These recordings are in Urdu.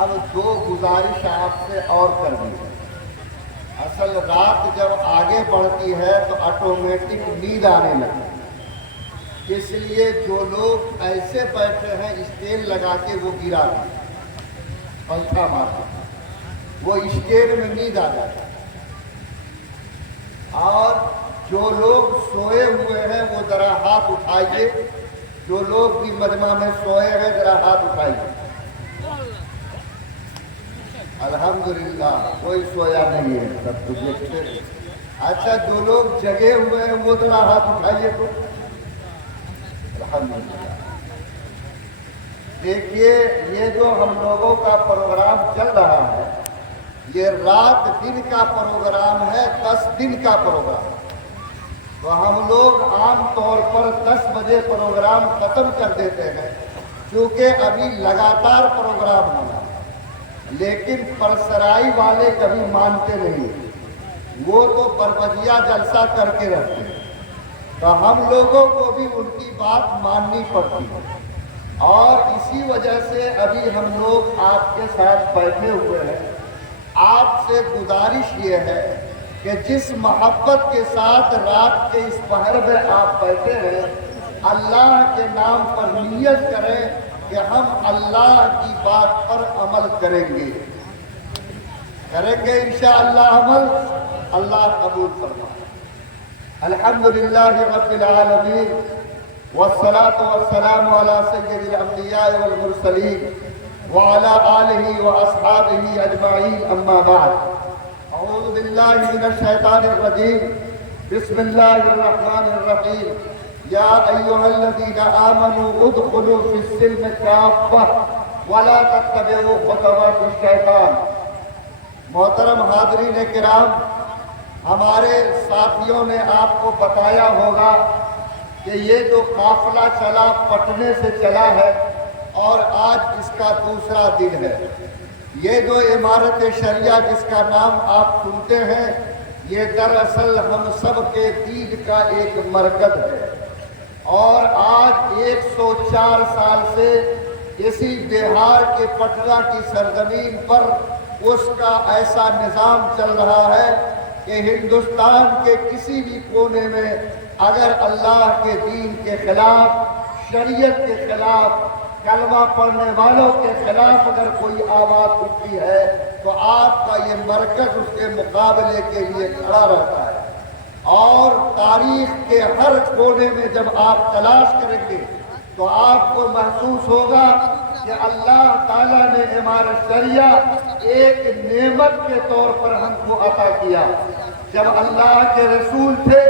اب دو گزارش آپ سے اور کرنی ہے۔ اصل رات جب آگے بڑھتی ہے تو آٹومیٹک نیند آنے لگتی ہے، اس لیے جو لوگ ایسے بیٹھے ہیں اسٹینڈ لگا کے وہ گرا دیں، پنکھا مارا، وہ اسٹینڈ میں نیند آ جاتا ہے۔ اور جو لوگ سوئے ہوئے ہیں وہ ذرا ہاتھ اٹھائیے، جو لوگ بھی مجمع میں سوئے ہیں ذرا ہاتھ اٹھائیے۔ الحمدللہ کوئی سویا نہیں ہے، سب کچھ دیکھتے ہیں۔ اچھا جو لوگ جگے ہوئے ہیں وہ ذرا ہاتھ اٹھائیے تو۔ الحمدللہ دیکھیے یہ جو ہم لوگوں کا پروگرام چل رہا ہے یہ رات دن کا پروگرام ہے، 10 دن کا پروگرام۔ تو ہم لوگ عام طور پر 10 بجے پروگرام ختم کر دیتے ہیں کیونکہ ابھی لگاتار پروگرام ہونا، لیکن پرسرائی والے کبھی مانتے نہیں، وہ تو پروجیہ جلسہ کر کے رکھتے ہیں، تو ہم لوگوں کو بھی ان کی بات ماننی پڑتی ہے۔ اور اسی وجہ سے ابھی ہم لوگ آپ کے ساتھ بیٹھے ہوئے ہیں۔ آپ سے گزارش یہ ہے کہ جس محبت کے ساتھ رات کے اس پہر میں آپ بیٹھے ہیں، اللہ کے نام پر نیت کریں کہ ہم اللہ کی بات پر عمل کریں گے انشاءاللہ عمل، اللہ قبول فرمائے۔ الحمدللہ رب العالمین والصلاة والسلام على سید الانبیاء والمرسلین وعلى آلہ واصحابہ اجمعین، اما بعد۔ اعوذ باللہ من الشیطان الرجیم، بسم اللہ الرحمن الرحیم۔ یا ایہا الذین آمنوا ادخلوا فی السلم کافہ ولا تتبعوا خطوات الشیطان۔ محترم حاضرین کرام، ہمارے ساتھیوں نے آپ کو بتایا ہوگا کہ یہ جو قافلہ چلا پٹنے سے چلا ہے اور آج اس کا دوسرا دن ہے۔ یہ جو عمارت شریعہ جس کا نام آپ سنتے ہیں یہ دراصل ہم سب کے دین کا ایک مرکز ہے، اور آج 104 سال سے اسی بہار کے پٹنہ کی سرزمین پر اس کا ایسا نظام چل رہا ہے کہ ہندوستان کے کسی بھی کونے میں اگر اللہ کے دین کے خلاف، شریعت کے خلاف، کلمہ پڑھنے والوں کے خلاف اگر کوئی آواز اٹھتی ہے تو آپ کا یہ مرکز اس کے مقابلے کے لیے کھڑا رہتا ہے۔ اور تاریخ کے ہر کونے میں جب آپ تلاش کریں گے تو آپ کو محسوس ہوگا کہ اللہ تعالیٰ نے عمارت شریعہ ایک نعمت کے طور پر ہم کو عطا کیا۔ جب اللہ کے رسول تھے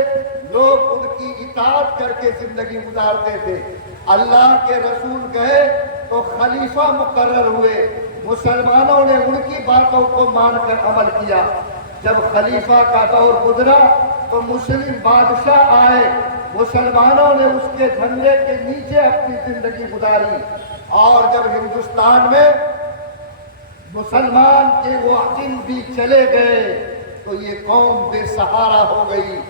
لوگ ان کی اطاعت کر کے زندگی گزارتے تھے، اللہ کے رسول گئے تو خلیفہ مقرر ہوئے، مسلمانوں نے ان کی باتوں کو مان کر عمل کیا۔ جب خلیفہ کا دور گزرا تو مسلم بادشاہ آئے، مسلمانوں نے اس کے جھنڈے کے نیچے اپنی زندگی گزاری، اور جب ہندوستان میں مسلمان کے وہ دن بھی چلے گئے تو یہ قوم بے سہارا ہو گئی،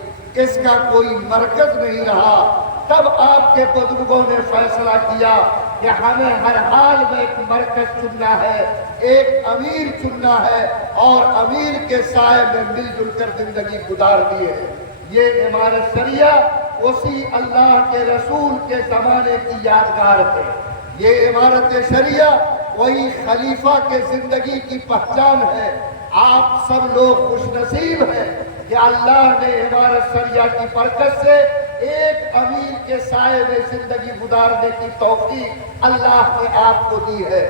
اس کا کوئی مرکز نہیں رہا۔ تب آپ کے بزرگوں نے فیصلہ کیا کہ ہمیں ہر حال میں ایک مرکز چننا ہے، ایک امیر چننا ہے، اور امیر کے سائے میں مل جل کر زندگی گزارنی ہے۔ یہ عمارت شریعہ اسی اللہ کے رسول کے زمانے کی یادگار ہے۔ یہ عمارت شریعہ وہی خلیفہ کے زندگی کی پہچان ہے۔ آپ سب لوگ خوش نصیب ہیں کہ اللہ نے عمارت شریعہ کی برکت سے ایک امیر کے سائے میں زندگی گزارنے کی توفیق اللہ نے آپ کو دی ہے۔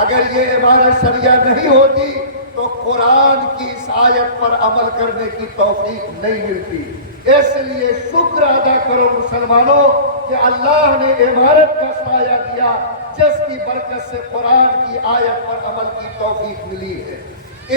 اگر یہ عمارت شریعہ نہیں ہوتی تو قرآن کی اس آیت پر عمل کرنے کی توفیق نہیں ملتی۔ اس لیے شکر ادا کرو مسلمانوں کہ اللہ نے عمارت کا سایہ دیا جس کی برکت سے قرآن کی آیت پر عمل کی توفیق ملی ہے۔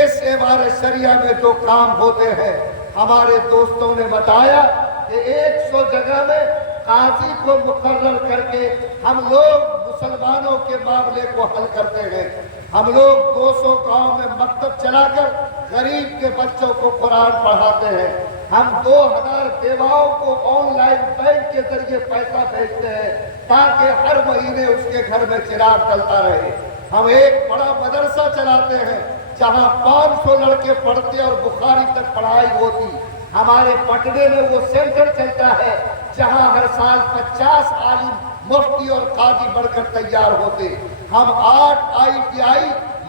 اس عمارت شریعہ میں جو کام ہوتے ہیں ہمارے دوستوں نے بتایا کہ 100 جگہ میں قاضی کو مقرر کر کے ہم لوگ مسلمانوں کے معاملے کو حل کرتے ہیں۔ ہم لوگ 200 گاؤں میں مکتب چلا کر غریب کے بچوں کو قرآن پڑھاتے ہیں۔ ہم 2000 بیواؤں کو آن لائن بینک کے ذریعے پیسہ بھیجتے ہیں تاکہ ہر مہینے اس کے گھر میں چراغ جلتا رہے۔ ہم ایک بڑا مدرسہ چلاتے ہیں جہاں 500 لڑکے پڑھتے اور بخاری تک پڑھائی ہوتی. ہمارے پٹنے میں وہ سینٹر چلتا ہے جہاں ہر سال 50 عالم مفتی اور قاضی بڑھ کر تیار ہوتے. ہم 8 ITI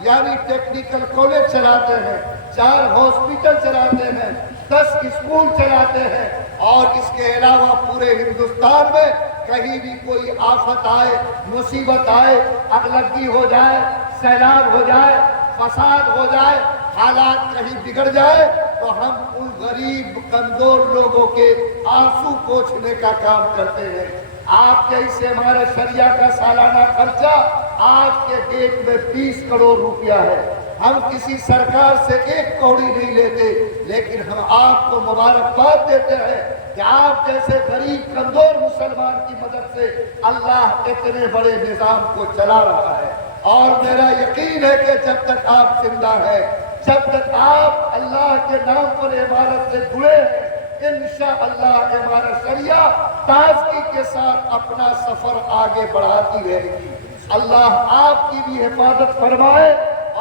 یعنی ٹیکنیکل کالج چلاتے ہیں، 4 ہاسپٹل چلاتے ہیں، 10 اسکول چلاتے ہیں، اور اس کے علاوہ پورے ہندوستان میں کہیں بھی کوئی آفت آئے، مصیبت آئے، اگلگی ہو جائے، سیلاب ہو جائے، فساد ہو جائے، حالات کہیں بگڑ جائے تو ہم ان غریب کمزور لوگوں کے آنسو پوچھنے کا کام کرتے ہیں. آپ کے اس ہمارے شریعہ کا سالانہ خرچہ آج کے ڈیٹ میں 20 کروڑ روپیہ ہے. ہم کسی سرکار سے 1 کوڑی نہیں لیتے، لیکن ہم آپ کو مبارکباد دیتے ہیں کہ آپ جیسے غریب کمزور مسلمان کی مدد سے اللہ اتنے بڑے نظام کو چلا رہا ہے. اور میرا یقین ہے کہ جب تک آپ زندہ ہیں، جب تک آپ اللہ کے نام پر عبادت سے جڑے ہیں، انشاءاللہ ہمارا شریعہ تازگی کے ساتھ اپنا سفر آگے بڑھاتی رہے گی. اللہ آپ کی بھی حفاظت فرمائے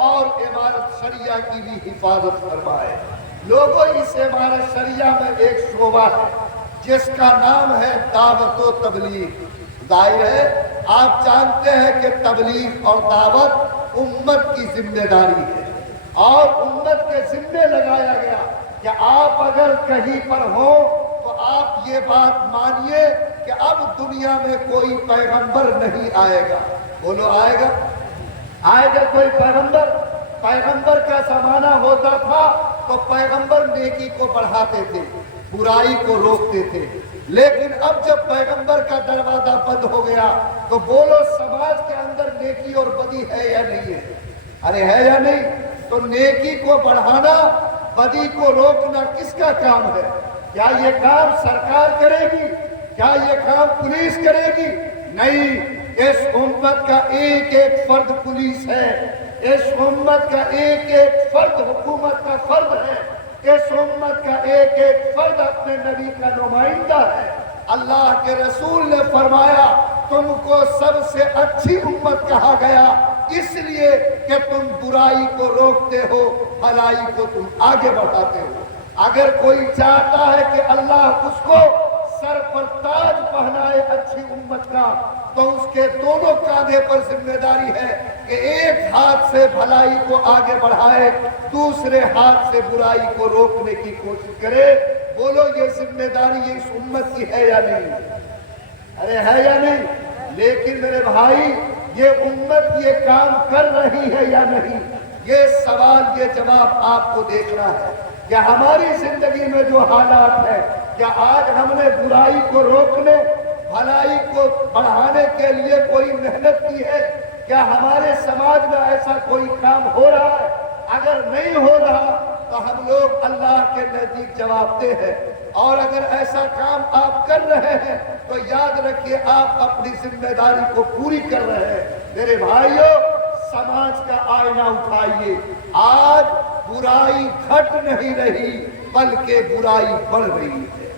اور عبادت شریعہ کی بھی حفاظت فرمائے. لوگوں، اس عبادت شریعہ میں ایک شعبہ ہے جس کا نام ہے دعوت و تبلیغ. ظاہر ہے آپ جانتے ہیں کہ تبلیغ اور دعوت امت کی ذمہ داری ہے، اور امت کے ذمہ لگایا گیا کہ آپ اگر کہیں پر ہو تو آپ یہ بات مانیے کہ اب دنیا میں کوئی پیغمبر نہیں آئے گا. بولو آئے گا؟ آئے گا کوئی پیغمبر؟ پیغمبر کا زمانہ ہوتا تھا تو پیغمبر نیکی کو بڑھاتے تھے، برائی کو روکتے تھے. لیکن اب جب پیغمبر کا دروازہ بند ہو گیا تو بولو سماج کے اندر نیکی اور بدی ہے یا نہیں ہے؟ ارے ہے یا نہیں؟ تو نیکی کو بڑھانا، بدی کو روکنا کس کا کام ہے؟ کیا یہ کام سرکار کرے گی؟ کیا یہ کام پولیس کرے گی؟ نہیں، اس امت کا ایک ایک فرد پولیس ہے، اس امت کا ایک ایک فرد حکومت کا فرد ہے، اس امت کا ایک ایک فرد اپنے نبی کا نمائندہ ہے. اللہ کے رسول نے فرمایا تم کو سب سے اچھی امت کہا گیا اس لیے کہ تم برائی کو روکتے ہو، بھلائی کو تم آگے بڑھاتے ہو. اگر کوئی چاہتا ہے کہ اللہ اس کو سر پر تاج پہنائے اچھی امت کا، تو اس کے دونوں کاندھے پر ذمہ داری ہے کہ ایک ہاتھ سے بھلائی کو آگے بڑھائے، دوسرے ہاتھ سے برائی کو روکنے کی کوشش کرے. بولو یہ ذمہ داری اس امت کی ہے یا نہیں؟ ارے ہے یا نہیں؟ لیکن میرے بھائی، یہ امت یہ کام کر رہی ہے یا نہیں؟ یہ سوال، یہ جواب آپ کو دیکھنا ہے. کیا ہماری زندگی میں جو حالات ہیں، کیا آج ہم نے برائی کو روکنے، بھلائی کو بڑھانے کے لیے کوئی محنت کی ہے؟ کیا ہمارے سماج میں ایسا کوئی کام ہو رہا ہے؟ اگر نہیں ہو رہا تو ہم لوگ اللہ کے نزدیک جواب دہ ہیں. اور اگر ایسا کام آپ کر رہے ہیں تو یاد رکھیے آپ اپنی ذمہ داری کو پوری کر رہے ہیں. میرے بھائیوں، سماج کا آئینہ اٹھائیے. آج برائی گھٹ نہیں رہی بلکہ برائی بڑھ رہی ہے،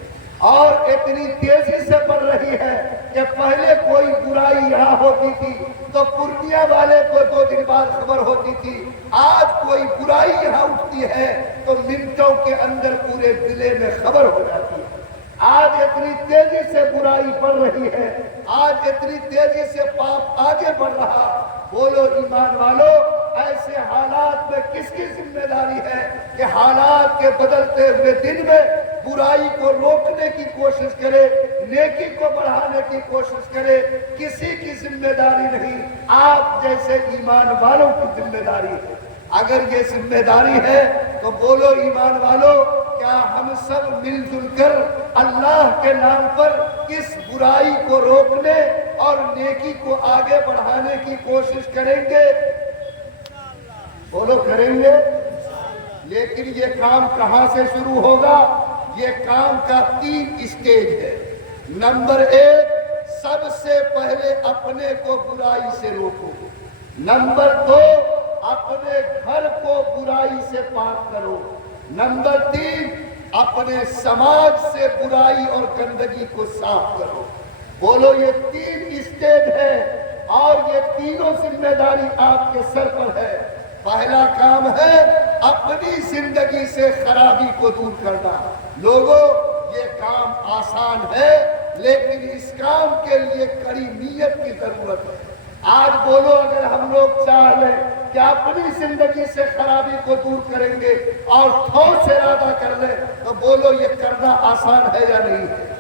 اور اتنی تیزی سے بڑھ رہی ہے کہ پہلے کوئی برائی یہاں ہوتی تھی تو پورنیہ والے کو 2 دن بعد خبر ہوتی تھی. آج کوئی برائی یہاں اٹھتی ہے تو منٹوں کے اندر پورے ضلع میں خبر ہو جاتی ہے. آج اتنی تیزی سے برائی بڑھ رہی ہے، آج اتنی تیزی سے پاپ آگے بڑھ رہا. بولو ایمان والو، ایسے حالات میں کس کی ذمہ داری ہے کہ حالات کے بدلتے ہوئے دن میں برائی کو روکنے کی کوشش کرے، نیکی کو بڑھانے کی کوشش کرے؟ کسی کی ذمہ داری نہیں، آپ جیسے ایمان والوں کی ذمہ داری ہے. اگر یہ ذمہ داری ہے تو بولو ایمان والو، کیا ہم سب مل جل کر اللہ کے نام پر اس برائی کو روکنے اور نیکی کو آگے بڑھانے کی کوشش کریں گے؟ بولو کریں گے. لیکن یہ کام کہاں سے شروع ہوگا؟ یہ کام کا 3 اسٹیج ہے. نمبر 1، سب سے پہلے اپنے کو برائی سے روکو. نمبر 2، اپنے گھر کو برائی سے پاک کرو. نمبر 3، اپنے سماج سے برائی اور گندگی کو صاف کرو. بولو یہ 3 اسٹیج ہے اور یہ تینوں ذمہ داری آپ کے سر پر ہے۔ پہلا کام ہے اپنی زندگی سے خرابی کو دور کرنا۔ لوگوں، یہ کام آسان ہے لیکن اس کام کے لیے کڑی نیت کی ضرورت ہے۔ آج بولو، اگر ہم لوگ چاہ لیں کہ اپنی زندگی سے خرابی کو دور کریں گے اور ٹھوس ارادہ کر لیں تو بولو یہ کرنا آسان ہے یا نہیں ہے؟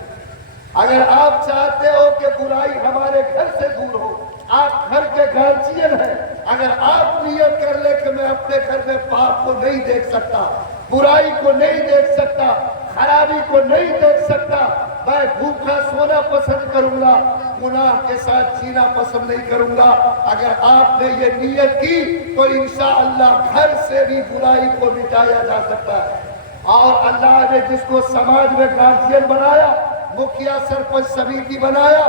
اگر آپ چاہتے ہو کہ برائی ہمارے گھر سے دور ہو، آپ گھر کے گارجین ہیں، اگر آپ نیت کر لیں کہ میں اپنے گھر میں پاپ کو نہیں دیکھ سکتا، برائی کو نہیں دیکھ سکتا، خرابی کو نہیں دیکھ سکتا، میں بھوکا سونا پسند کروں گا، گناہ کے ساتھ جینا پسند نہیں کروں گا، اگر آپ نے یہ نیت کی تو انشاءاللہ گھر سے بھی برائی کو مٹایا جا سکتا ہے۔ اور اللہ نے جس کو سماج میں گارجین بنایا، مکھیا سرپنچ سمیتی بنایا،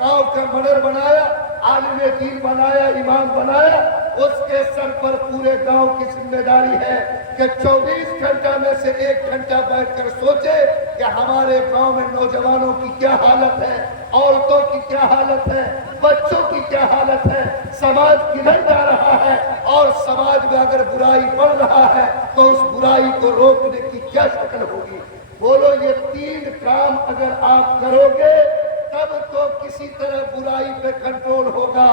گاؤں کا منر بنایا، عالم دین بنایا، امام بنایا، اس کے سر پر پورے گاؤں کی ذمہ داری ہے کہ 24 گھنٹہ میں سے 1 گھنٹہ بیٹھ کر سوچے کہ ہمارے گاؤں میں نوجوانوں کی کیا حالت ہے، عورتوں کی کیا حالت ہے، بچوں کی کیا حالت ہے، سماج کدھر جا رہا ہے، اور سماج میں اگر برائی بڑھ رہا ہے تو اس برائی کو روکنے کی کیا شکل ہوگی۔ بولو، یہ 3 کام اگر آپ کرو گے تب تو کسی طرح برائی پہ کنٹرول ہوگا،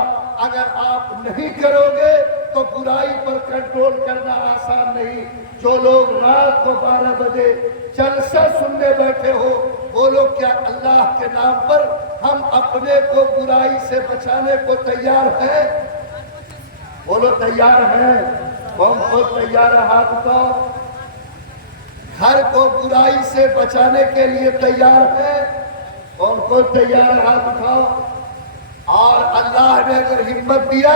اگر آپ نہیں کرو گے تو برائی پر کنٹرول کرنا آسان نہیں۔ جو لوگ رات کو 12 بجے جلسہ سننے بیٹھے ہو، بولو کیا اللہ کے نام پر ہم اپنے کو برائی سے بچانے کو تیار ہیں؟ بولو تیار ہیں؟ کون کون تیار ہے؟ ہاتھ اٹھاؤ۔ گھر کو برائی سے بچانے کے لیے تیار ہے؟ کون کون تیار ہے؟ ہاتھ اٹھاؤ۔ اور اللہ نے اگر ہمت دیا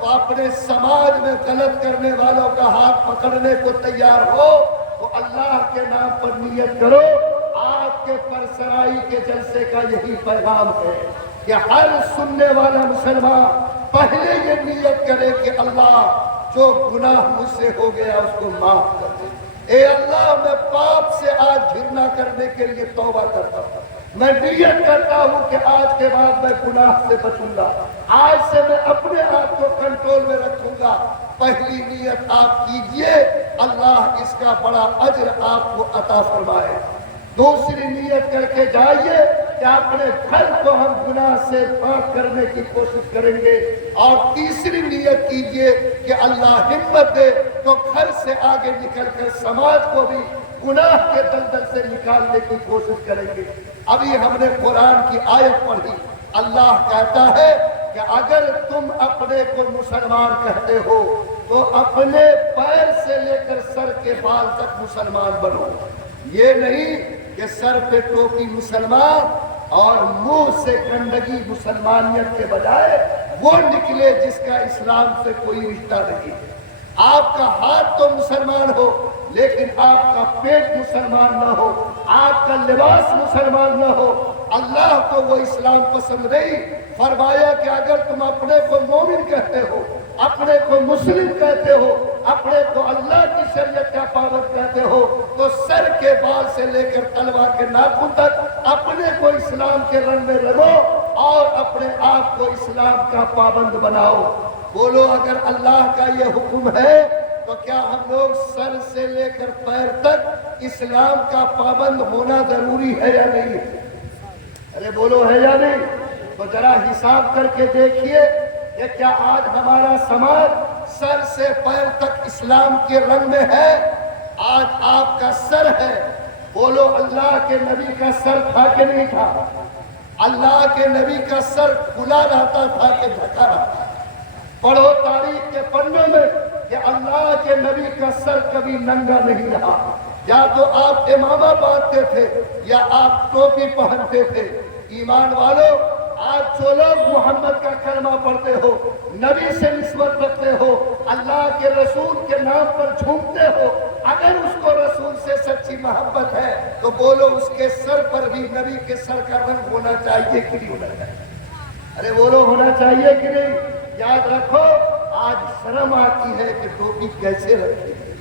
تو اپنے سماج میں غلط کرنے والوں کا ہاتھ پکڑنے کو تیار ہو تو اللہ کے نام پر نیت کرو۔ آج کے پرسرائی کے جلسے کا یہی پیغام ہے کہ ہر سننے والا مسلمان پہلے یہ نیت کرے کہ اللہ جو گناہ مجھ سے ہو گیا اس کو معاف کر دے۔ اے اللہ، میں پاپ سے آج گھرنا کرنے کے لیے توبہ کرتا ہوں، میں نیت کرتا ہوں کہ آج کے بعد میں گناہ سے بچوں گا، آج سے میں اپنے آپ کو کنٹرول میں رکھوں گا۔ پہلی نیت آپ کیجئے، اللہ اس کا بڑا اجر آپ کو عطا فرمائے۔ دوسری نیت کر کے جائیے کہ اپنے گھر کو ہم گناہ سے پاک کرنے کی کوشش کریں گے، اور تیسری نیت کیجئے کہ اللہ ہمت دے تو گھر سے آگے نکل کر سماج کو بھی گناہ کے دلدل سے نکالنے کی کوشش کریں گے۔ ابھی ہم نے قرآن کی آیت پڑھی، اللہ کہتا ہے کہ اگر تم اپنے کو مسلمان کہتے ہو تو اپنے پیر سے لے کر سر کے بال تک مسلمان بنو۔ یہ نہیں کہ سر پہ ٹوپی مسلمان اور منہ سے گندگی مسلمانیت کے بجائے وہ نکلے جس کا اسلام سے کوئی رشتہ نہیں ہے۔ آپ کا ہاتھ تو مسلمان ہو لیکن آپ کا پیٹ مسلمان نہ ہو، آپ کا لباس مسلمان نہ ہو، اللہ کو وہ اسلام پسند نہیں۔ فرمایا کہ اگر تم اپنے کو مومن کہتے ہو، اپنے کو مسلم کہتے ہو، اپنے کو اللہ کی شریعت کا پابند کہتے ہو تو سر کے بال سے لے کر تلوار کے ناخن تک اپنے کو اسلام کے رنگ میں رنگو اور اپنے آپ کو اسلام کا پابند بناؤ۔ بولو، اگر اللہ کا یہ حکم ہے تو کیا ہم لوگ سر سے لے کر پیر تک اسلام کا پابند ہونا ضروری ہے یا نہیں ہے؟ ارے بولو، ہے یا نہیں؟ تو ذرا حساب کر کے دیکھیے کہ کیا آج ہمارا سماج سر سے پیر تک اسلام کے رنگ میں ہے؟ آج آپ کا سر ہے، بولو اللہ کے نبی کا سر تھا کہ نہیں تھا؟ اللہ کے نبی کا سر کھلا رہتا تھا کہ ڈھکا رہتا؟ پڑھو تاریخ کے پنوں میں کہ اللہ کے نبی کا سر کبھی ننگا نہیں رہا، یا تو آپ امامہ باندھتے تھے یا آپ ٹوپی پہنتے تھے۔ ایمان والو، آج جو لوگ محمد کا کلمہ پڑھتے ہو، نبی سے نسبت رکھتے ہو، اللہ کے رسول کے نام پر جھومتے ہو، اگر اس کو رسول سے سچی محبت ہے تو بولو اس کے سر پر بھی نبی کے سر کا رنگ ہونا چاہیے کہ نہیں ہونا چاہیے؟ ارے بولو، ہونا چاہیے کہ نہیں؟ یاد رکھو، آج شرم آتی ہے کہ ٹوپی کیسے رکھیں گے،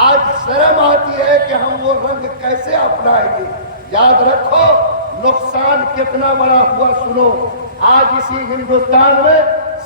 آج شرم آتی ہے کہ ہم وہ رنگ کیسے اپنائیں گے۔ یاد رکھو، نقصان کتنا بڑا ہوا سنو۔ آج اسی ہندوستان میں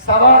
1.25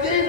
3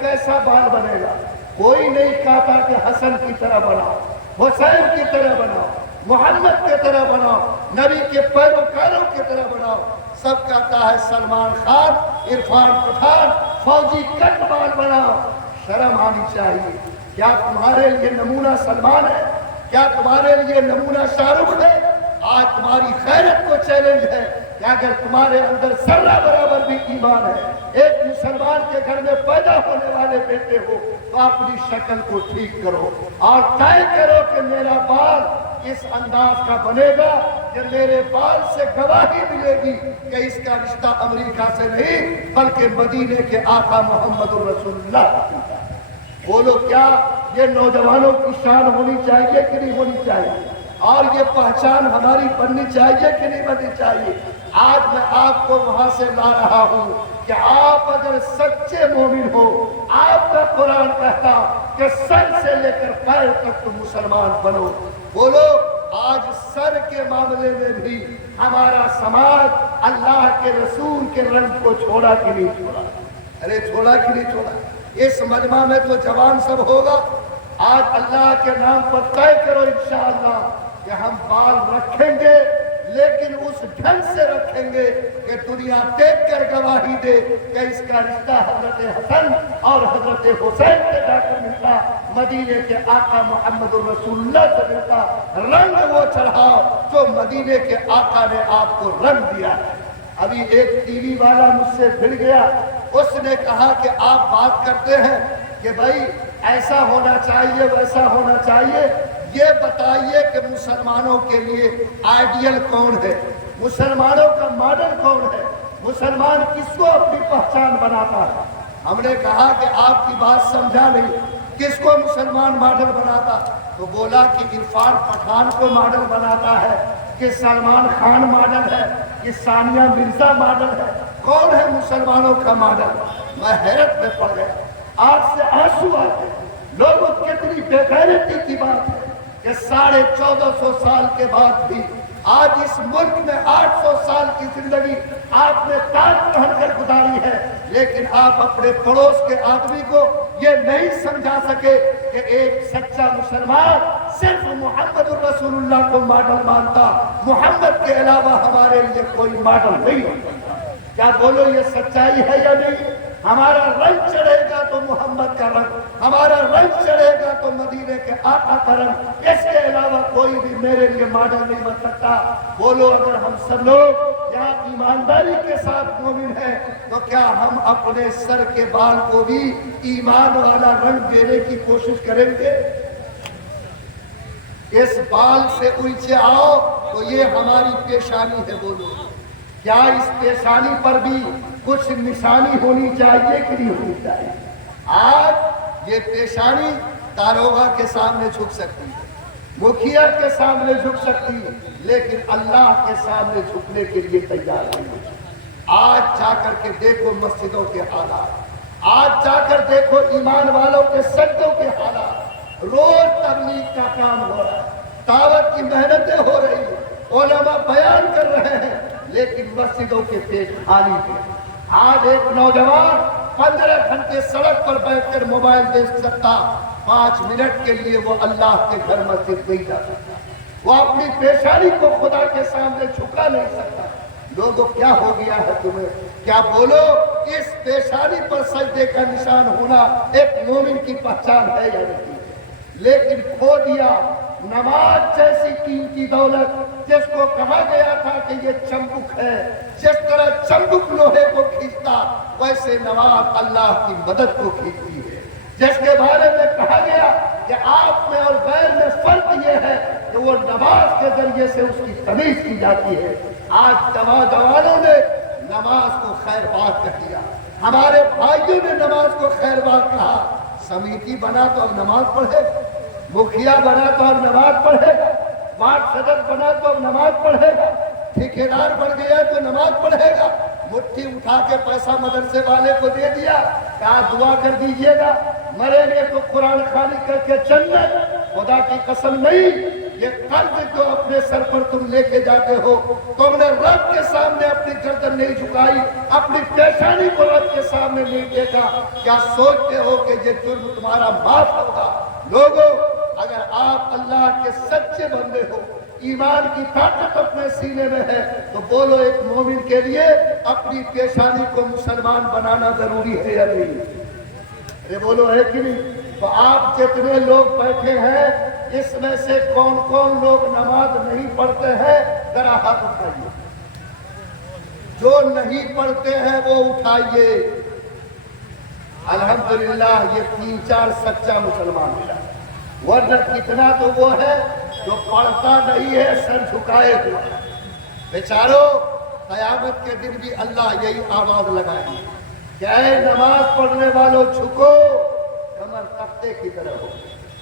کیسا بال بنے گا، کوئی نہیں کہتا کہ حسن کی طرح بناؤ، حسین کی طرح بناؤ، محمد کی طرح بناؤ، نبی کے پیروکاروں کی طرح بناؤ۔ سب کہتا ہے سلمان خان، عرفان پٹھان، فوجی کٹ بال بناؤ۔ شرم آنی چاہیے۔ کیا تمہارے لیے نمونہ سلمان ہے؟ کیا تمہارے لیے نمونہ شاہ رخ ہے؟ آج تمہاری خیرت کو چیلنج ہے کہ اگر تمہارے اندر ذرہ برابر بھی ایمان ہے، ایک مسلمان کے گھر میں پیدا ہونے والے بیٹے ہو، تو اپنی شکل کو ٹھیک کرو اور طے کرو کہ میرا بال اس انداز کا بنے گا کہ میرے بال سے گواہی ملے گی کہ اس کا رشتہ امریکہ سے نہیں بلکہ مدینے کے آقا محمد الرسول اللہ۔ بولو کیا یہ نوجوانوں کی شان ہونی چاہیے کہ نہیں ہونی چاہیے؟ اور یہ پہچان ہماری بننی چاہیے کہ نہیں بننی چاہیے؟ آج میں آپ کو وہاں سے لا رہا ہوں کہ آپ اگر سچے مومن ہو، آپ کا قرآن کہتا کہ سر سے لے کر پیر تک تم مسلمان بنو۔ بولو آج سر کے معاملے میں بھی ہمارا سماج اللہ کے رسول کے رنگ کو چھوڑا کہ نہیں چھوڑا؟ ارے چھوڑا کہ نہیں چھوڑا؟ اس مجمع میں تو جوان سب ہوگا، آج اللہ کے نام پر طے کرو انشاءاللہ کہ ہم بال رکھیں گے، لیکن اس ڈھنگ سے رکھیں گے کہ دنیا دیکھ کر گواہی دے کہ اس کا رشتہ حضرت حسن اور حضرت حسین سے جا کر ملتا، مدینے کے آقا محمد الرسول اللہ سے ملتا۔ رنگ وہ چڑھاؤ جو مدینے کے آقا نے آپ کو رنگ دیا ہے۔ ابھی ایک ٹی وی والا مجھ سے بھڑ گیا، اس نے کہا کہ آپ بات کرتے ہیں کہ بھائی ایسا ہونا چاہیے ویسا ہونا چاہیے، یہ بتائیے کہ مسلمانوں کے لیے آئیڈیل کون ہے، مسلمانوں کا ماڈل کون ہے، مسلمان کس کو اپنی پہچان بناتا ہے؟ ہم نے کہا کہ آپ کی بات سمجھا نہیں، کس کو مسلمان ماڈل بناتا؟ تو بولا کہ عرفان پٹھان کو ماڈل بناتا ہے، کہ سلمان خان ماڈل ہے، کہ ثانیہ مرزا ماڈل ہے۔ کون ہے مسلمانوں کا ماڈل؟ میں حیرت میں پڑ گیا، آج سے آنسو آتے ہیں۔ لوگوں کتنی بے غیرتی کی بات ہے کہ 1450 سال کے بعد بھی آج اس ملک میں 800 سال کی زندگی آپ نے تاج پہن کر گزاری ہے، لیکن آپ اپنے پڑوس کے آدمی کو یہ نہیں سمجھا سکے کہ ایک سچا مسلمان صرف محمد الرسول اللہ کو ماڈل مانتا، محمد کے علاوہ ہمارے لیے کوئی ماڈل نہیں ہوتا۔ کیا بولو یہ سچائی ہے یا نہیں؟ ہمارا رنگ چڑھے گا تو محمد کا رنگ، ہمارا رنگ چڑھے گا تو مدینے کے آقا کا رنگ، اس کے علاوہ کوئی بھی میرے لیے ماڈل نہیں بن سکتا۔ بولو اگر ہم سب لوگ یہاں ایمانداری کے ساتھ مومن ہیں تو کیا ہم اپنے سر کے بال کو بھی ایمان والا رنگ دینے کی کوشش کریں گے؟ اس بال سے اونچے آؤ تو یہ ہماری پیشانی ہے۔ بولو کیا اس پیشانی پر بھی کچھ نشانی ہونی چاہیے کہ نہیں ہونی چاہیے؟ آج یہ پیشانی داروغہ کے سامنے جھک سکتی ہے، مکھیا کے سامنے جھک سکتی ہے، لیکن اللہ کے سامنے جھکنے کے لیے تیار نہیں ہے۔ آج جا کر کے دیکھو مسجدوں کے حالات، آج جا کر دیکھو ایمان والوں کے سجدوں کے حالات۔ روز تبلیغ کا کام ہو رہا ہے، دعوت کی محنتیں ہو رہی ہیں، علماء بیان کر رہے ہیں، لیکن مسجدوں کے پیٹ خالی ہیں۔ آج ایک نوجوان 15 گھنٹے سڑک پر بیٹھ کر موبائل دیکھ سکتا، 5 منٹ کے لیے وہ اللہ کے گھر مسجد نہیں جا سکتا، وہ اپنی پیشانی کو خدا کے سامنے جھکا نہیں سکتا۔ لوگوں کیا ہو گیا ہے تمہیں؟ کیا بولو اس پیشانی پر سجدے کا نشان ہونا ایک مومن کی پہچان ہے یا نہیں؟ لیکن کھو دیا نماز جیسی قیمتی دولت، جس کو کہا گیا تھا کہ یہ چمبک ہے، جس طرح چمبک لوہے کو کھینچتا ویسے نماز اللہ کی مدد کو کھینچتی ہے، جس کے بارے میں کہا گیا کہ آپ میں اور غیر میں فرق یہ ہے کہ وہ نماز کے ذریعے سے اس کی تمیز کی جاتی ہے۔ آج جوانوں نے نماز کو خیر بات کہہ دیا، ہمارے بھائیوں نے نماز کو خیر بات کہا۔ سمیتی بنا تو اب نماز پڑھے گا، مکھیا بنا تو اب نماز پڑھے گا، وارڈ صدر بنا تو اب نماز پڑھے گا، ٹھیکیدار بن گیا تو نماز پڑھے گا، مٹھی اٹھا کے پیسہ مدرسے والے کو دے دیا، کہا دعا کر دیجئے گا، مریں گے تو قرآن خوانی کر کے جنت۔ خدا کی قسم نہیں، یہ قرض جو اپنے سر پر تم لے کے جاتے ہو، تم نے رب کے سامنے اپنی گردن نہیں جھکائی، اپنی پیشانی کو رب کے سامنے نہیں دیکھا، کیا سوچتے ہو کہ یہ جرم تمہارا معاف ہوگا؟ لوگوں، اگر آپ اللہ کے سچے بندے ہو، ایمان کی طاقت اپنے سینے میں ہے، تو بولو ایک مومن کے لیے اپنی پیشانی کو مسلمان بنانا ضروری ہے یا نہیں؟ ارے بولو ہے کہ نہیں؟ تو آپ جتنے لوگ بیٹھے ہیں اس میں سے کون کون لوگ نماز نہیں پڑھتے ہیں؟ ذرا ہاتھ اٹھائیے۔ جو نہیں پڑھتے ہیں وہ اٹھائیے۔ الحمدللہ یہ 3-4 سچا مسلمان ملا، ورنہ کتنا تو وہ ہے جو پڑھتا نہیں ہے، سر جھکائے ہوا ہے۔ بیچاروں، قیامت کے دن بھی اللہ یہی آواز لگائے گی کہ اے نماز پڑھنے والوں جھکو، کمر تختے کی طرح ہو،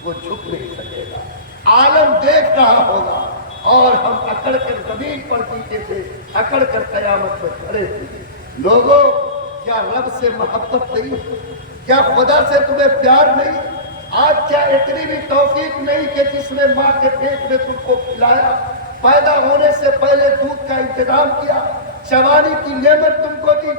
وہ جھک نہیں سکے گا۔ عالم دیکھ رہا ہوگا اور ہم اکڑ کر زمین پر پیتے تھے، اکڑ کر قیامت پر کھڑے تھے۔ لوگوں، کیا رب سے محبت نہیں؟ کیا خدا سے تمہیں پیار نہیں؟ آج کیا اتنی بھی توفیق نہیں کہ جس نے ماں کے پیٹ میں تم کو کھلایا، پیدا ہونے سے پہلے دودھ کا انتظام کیا، جوانی کی نعمت تم کو دی،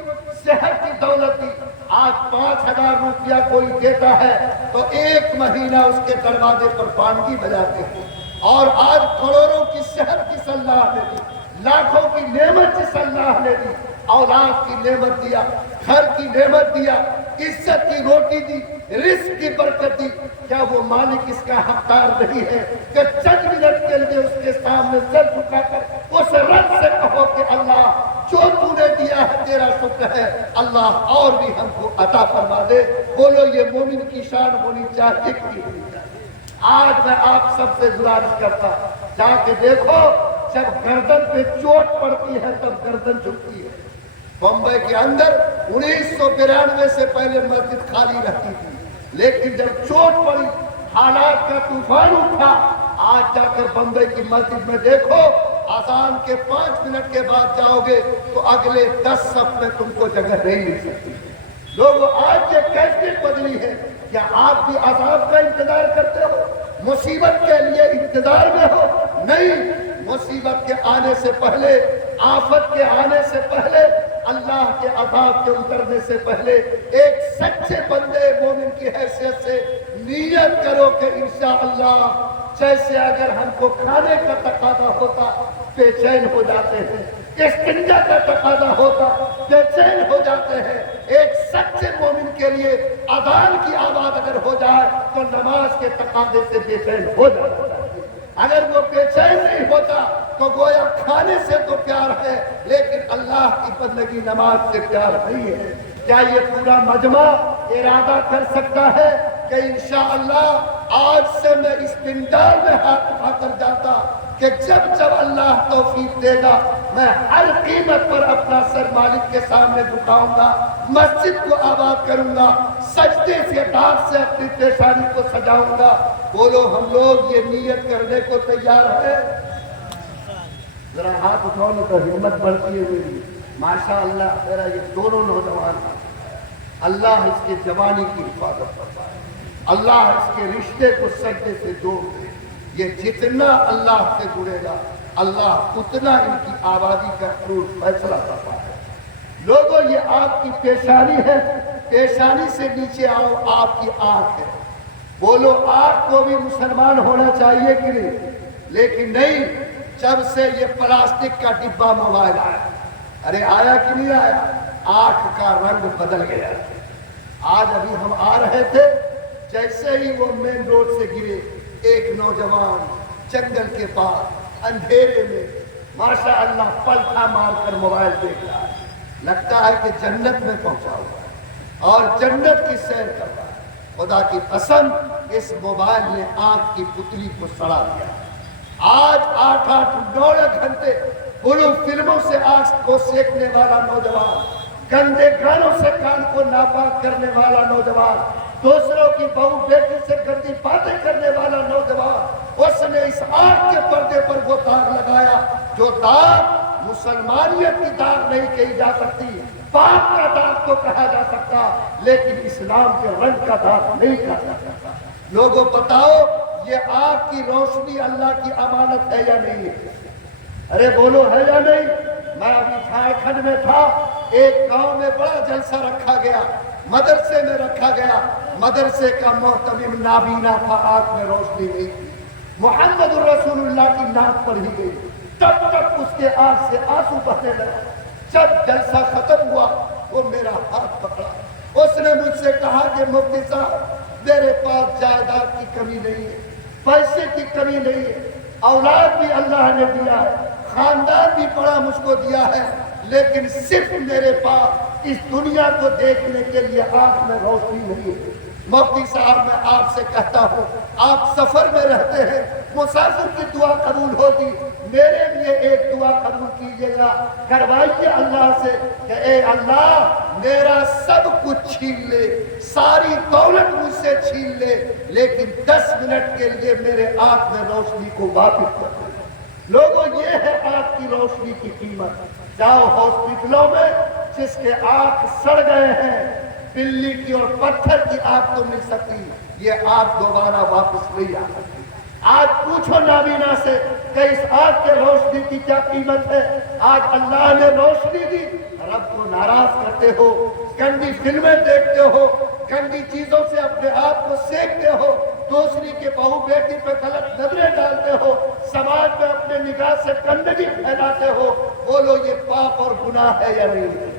صحت کی دولت دی؟ آج 5,000 روپیہ کوئی دیتا ہے تو 1 مہینہ اس کے دروازے پر بانگی بجاتے ہیں، اور آج کروڑوں کی صحت کی اللہ نے دی، لاکھوں کی نعمت جس اللہ نے دی، اولاد کی نعمت دیا، گھر کی نعمت دیا، عزت کی روٹی دی، رزق کی برکت دی، کیا وہ مالک اس کا حقدار نہیں ہے کہ چند منٹ کے لیے اس کے سامنے سر جھکا کر اس رب سے کہو کہ اللہ جو تو نے دیا ہے تیرا شکر ہے، اللہ اور بھی ہم کو عطا فرما دے؟ بولو یہ مومن کی شان ہونی چاہیے کہ نہیں ہونی چاہیے؟ آج میں آپ سب سے گزارش کرتا، جا کے دیکھو جب گردن پہ چوٹ پڑتی ہے تب گردن جھکتی ہے۔ بمبئی کے اندر 1992 سے پہلے مسجد خالی رہتی تھی، لیکن جب چوٹ پڑی، حالات کا طوفان اٹھا، آج جا کر بمبئی کی مسجد میں دیکھو، اذان کے 5 منٹ کے بعد جاؤ گے تو اگلے 10 صف میں تم کو جگہ نہیں مل سکتی۔ لوگوں، آج یہ کیفیت بدلی ہے۔ کیا آپ بھی عذاب کا انتظار کرتے ہو؟ مصیبت کے لیے انتظار میں ہو؟ نہیں، مصیبت کے آنے سے پہلے، آفت کے آنے سے پہلے، اللہ کے عذاب کے اترنے سے پہلے ایک سچے بندے مومن کی حیثیت سے نیت کرو کہ انشاءاللہ جیسے اگر ہم کو کھانے کا تقاضا ہوتا بے چین ہو جاتے ہیں، استنجا کا تقاضا ہوتا بے چین ہو جاتے ہیں، ایک سچے مومن کے لیے اذان کی آواز اگر ہو جائے تو نماز کے تقاضے سے بے چین ہو جاتا ہے۔ اگر وہ بے چین نہیں ہوتا تو گویا کھانے سے تو پیار ہے لیکن اللہ کی بندگی نماز سے پیار نہیں ہے۔ کیا یہ پورا مجمع ارادہ کر سکتا ہے کہ انشاءاللہ آج سے میں اس پنڈال میں ہاتھ اٹھا کر جاتا کہ جب جب اللہ توفیق دے گا میں ہر قیمت پر اپنا سر مالک کے سامنے جھکاؤں گا، مسجد کو آباد کروں گا، سجدے سے داغ سے اپنی پیشانی کو سجاؤں گا؟ بولو ہم لوگ یہ نیت کرنے کو تیار ہیں؟ ذرا ہاتھ اٹھاؤ تو ہمت بڑھتی ہے میری۔ ماشاءاللہ میرا یہ دونوں نوجوان، اللہ اس کے جوانی کی حفاظت فرمائے، اللہ اس کے رشتے کو سجدے سے جوڑ دے۔ یہ جتنا اللہ سے جڑے گا اللہ اتنا ان کی آبادی کا فیصلہ کرتا ہے۔ لوگوں، یہ آپ کی پیشانی ہے، پیشانی سے نیچے آؤ، آپ کی آنکھ ہے۔ بولو آپ کو بھی مسلمان ہونا چاہیے کہ نہیں؟ لیکن نہیں، جب سے یہ پلاسٹک کا ڈبہ موبائل آیا، ارے آیا کہ نہیں آیا، آنکھ کا رنگ بدل گیا۔ آج ابھی ہم آ رہے تھے، جیسے ہی وہ مین روڈ سے گرے، ایک نوجوان جنگل کے پاس اندھیرے میں ماشاءاللہ پلٹا مار کر موبائل دیکھ رہا ہے، لگتا ہے کہ جنت میں پہنچا ہوا ہے اور جنت کی سیر کر رہا ہے۔ خدا کی قسم اس موبائل نے آنکھ کی پتلی کو سڑا دیا۔ آج 8-9 گھنٹے بلو فلموں سے آنکھ کو سیکنے والا نوجوان، گندے گانوں سے کان کو ناپاک کرنے والا نوجوان، دوسروں کی بہو بیٹی سے گندی باتیں کرنے والا نوجوان، اس نے اس آنکھ کے پردے پر وہ داغ لگایا جو داغ مسلمانیت کی داغ نہیں کہی جا سکتی، پاپ کا داغ تو کہا جا سکتا لیکن اسلام کے رنگ کا داغ نہیں کہا جا سکتا۔ لوگوں بتاؤ یہ آنکھ کی روشنی اللہ کی امانت ہے یا نہیں ہے؟ ارے بولو ہے یا نہیں؟ میں ابھی جھارکھنڈ میں تھا، ایک گاؤں میں بڑا جلسہ رکھا گیا، مدرسے میں رکھا گیا، مدرسے کا محتمم نابینا تھا، آنکھ میں روشنی نہیں تھی، محمد رسول اللہ کی نعت پڑھی گئی، تب تک اس کے آنکھ سے آنسو بہنے لگا۔ جب جلسہ ختم ہوا وہ میرا ہاتھ پکڑا، اس نے مجھ سے کہا کہ مفتی صاحب میرے پاس جائیداد کی کمی نہیں ہے، پیسے کی کمی نہیں ہے، اولاد بھی اللہ نے دیا ہے، خاندان بھی بڑا مجھ کو دیا ہے، لیکن صرف میرے پاس اس دنیا کو دیکھنے کے لیے آنکھ میں روشنی نہیں ہے۔ مفتی صاحب میں آپ سے کہتا ہوں، آپ سفر میں رہتے ہیں، مسافر کی دعا قبول ہوتی، میرے لیے ایک دعا قبول کیجیے گا، کروائیے اللہ سے کہ اے اللہ میرا سب کچھ چھین لے، ساری دولت مجھ سے چھین لے، لیکن 10 منٹ کے لیے میرے آنکھ میں روشنی کو واپس کر دے۔ لوگوں یہ ہے آنکھ کی روشنی کی قیمت۔ جاؤ ہاسپٹلوں میں، جس کے آنکھ سڑ گئے ہیں، بلی کی اور پتھر کی آنکھ تو مل سکتی، یہ آنکھ دوبارہ واپس نہیں آ سکتی۔ آج پوچھو نابینا سے کہ اس آنکھ کے روشنی کی کیا قیمت ہے؟ آج اللہ نے روشنی دی، رب کو ناراض کرتے ہو، گندی فلمیں دیکھتے ہو، گندی چیزوں سے اپنے آپ کو سیکتے ہو، دوسری کے بہو بیٹی پہ غلط نظریں ڈالتے ہو، سماج میں اپنے نگاہ سے گندگی پھیلاتے ہو۔ بولو یہ پاپ اور گناہ ہے یا نہیں ہے؟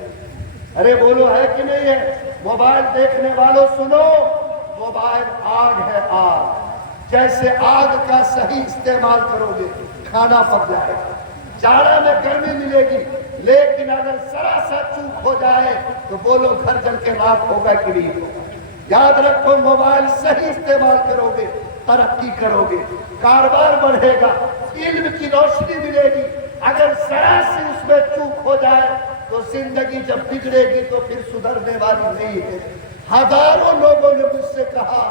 ارے بولو ہے کہ نہیں ہے؟ موبائل دیکھنے والوں سنو، موبائل آگ ہے، آگ۔ جیسے آگ کا صحیح استعمال کرو گے کھانا پک جائے گا، جاڑا میں گرمی ملے گی، لیکن اگر ذرا سا چوک ہو جائے تو بولو گھر جل کے راکھ ہوگا کہ نہیں ہوگا۔ یاد رکھو موبائل صحیح استعمال کرو گے ترقی کرو گے، کاروبار بڑھے گا، علم کی روشنی ملے گی۔ اگر ذرا سی اس میں چوک ہو جائے تو زندگی جب بگڑے گی تو پھر سدھرنے والی نہیں ہے۔ ہزاروں لوگوں نے مجھ سے کہا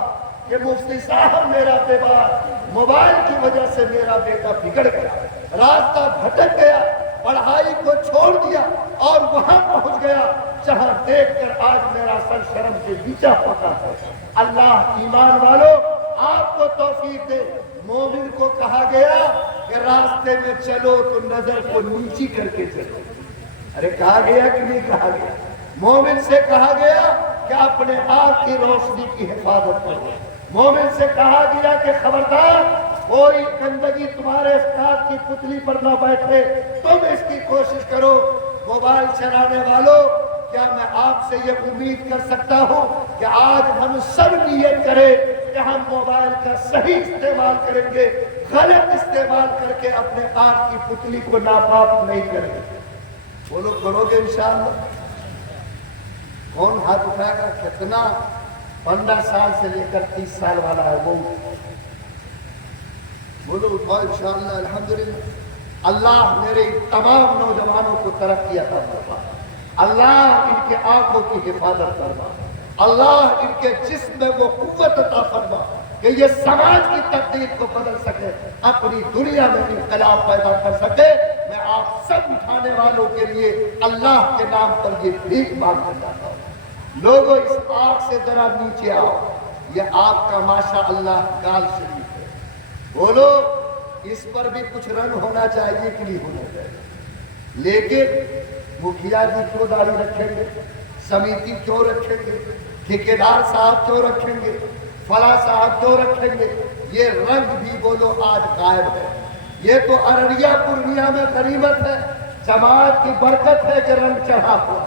کہ مفتی صاحب میرا بیمار موبائل کی وجہ سے میرا بیٹا بگڑ گیا، راستہ بھٹک گیا، پڑھائی کو چھوڑ دیا اور وہاں پہنچ گیا جہاں دیکھ کر آج میرا سر شرم سے نیچا ہوتا ہے۔ اللہ ایمان والو آپ کو توفیق دے۔ مومن کو کہا گیا کہ راستے میں چلو تو نظر کو نیچی کر کے چلو۔ ارے کہا گیا کہ نہیں کہا گیا؟ مومن سے کہا گیا کہ اپنے آنکھ کی روشنی کی حفاظت کرو۔ مومن سے کہا گیا کہ خبردار کوئی گندگی تمہارے استاد کی پتلی پر نہ بیٹھے، تم اس کی کوشش کرو۔ موبائل چلانے والوں، کیا میں آپ سے یہ امید کر سکتا ہوں کہ آج ہم سب نیت کریں کہ ہم موبائل کا صحیح استعمال کریں گے، غلط استعمال کر کے اپنے آنکھ کی پتلی کو ناپاک نہیں کریں گے؟ بولو کرو گے انشاءاللہ؟ کون ہاتھ اٹھائے گا؟ کتنا 15 سال سے لے کر 30 سال والا ہے وہ بولو اٹھاؤ انشاءاللہ۔ الحمدللہ اللہ میرے تمام نوجوانوں کو ترقی عطا فرما، اللہ ان کے آنکھوں کی حفاظت فرما، اللہ ان کے جسم میں وہ قوت عطا فرما کہ یہ سماج کی تقدیر کو بدل سکے، اپنی دنیا میں انقلاب پیدا کر سکے۔ میں آپ سب اٹھانے والوں کے لیے اللہ کے نام پر یہ بھیک مانگنا چاہتا ہوں۔ لوگوں اس آگ سے ذرا نیچے آؤ، یہ آپ کا ماشاء اللہ گال شریف ہے، بولو اس پر بھی کچھ رنگ ہونا چاہیے کہ نہیں ہونا چاہیے؟ لیکن مکھیا جی کیوں داڑھی رکھیں گے؟ سمیتی کیوں رکھیں گے؟ ٹھیکیدار صاحب کیوں رکھیں گے؟ فلاں صاحب کیوں رکھیں گے؟ یہ رنگ بھی بولو آج غائب ہے۔ یہ تو ارریہ پورنیہ میں غنیمت ہے، جماعت کی برکت ہے کہ رنگ چڑھا ہوا،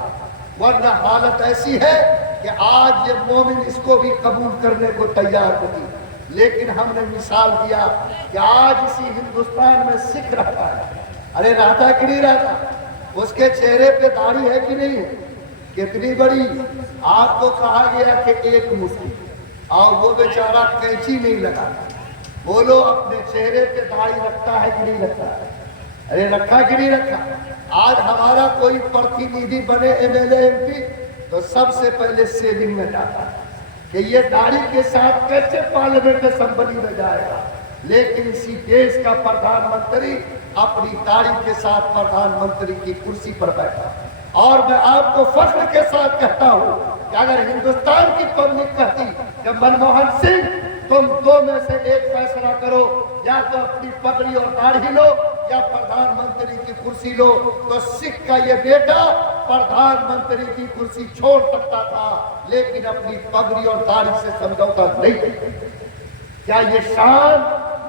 ورنہ حالت ایسی ہے کہ آج یہ مومن اس کو بھی قبول کرنے کو تیار نہیں۔ لیکن ہم نے مثال دیا کہ آج اسی ہندوستان میں سکھ رہتا ہے، ارے رہتا کہ نہیں رہتا؟ اس کے چہرے پہ داڑھی ہے کہ نہیں ہے؟ کتنی بڑی؟ آپ کو کہا گیا کہ ایک مفتی، اور وہ بیچارہ کینچی نہیں لگاتا۔ بولو اپنے چہرے پہ داڑھی رکھتا ہے کہ نہیں رکھتا ہے؟ ارے رکھا کہ نہیں رکھا؟ آج ہمارا کوئی پرتینیدھی بنے MLA MP تو سب سے پہلے سیونگ میں جاتا ہے کہ یہ داڑھی کے ساتھ کیسے پارلیمنٹ اسمبلی میں جائے گا، لیکن اسی دیش کا پردھان منتری اپنی داڑھی کے ساتھ پردھان منتری کی کرسی پر بیٹھا۔ اور میں آپ کو فخر کے ساتھ کہتا ہوں کہ اگر ہندوستان کی پبلک کہتی کہ منموہن سنگھ تم دو میں سے ایک فیصلہ کرو، یا تو اپنی پگڑی اور داڑھی لو یا پردھان منتری کی کرسی لو۔ تو سکھ کا یہ بیٹا پردھان منتری کی کرسی چھوڑ سکتا تھا لیکن اپنی پگڑی اور داڑھی سے سمجھوتا نہیں کرتا۔ کیا یہ شان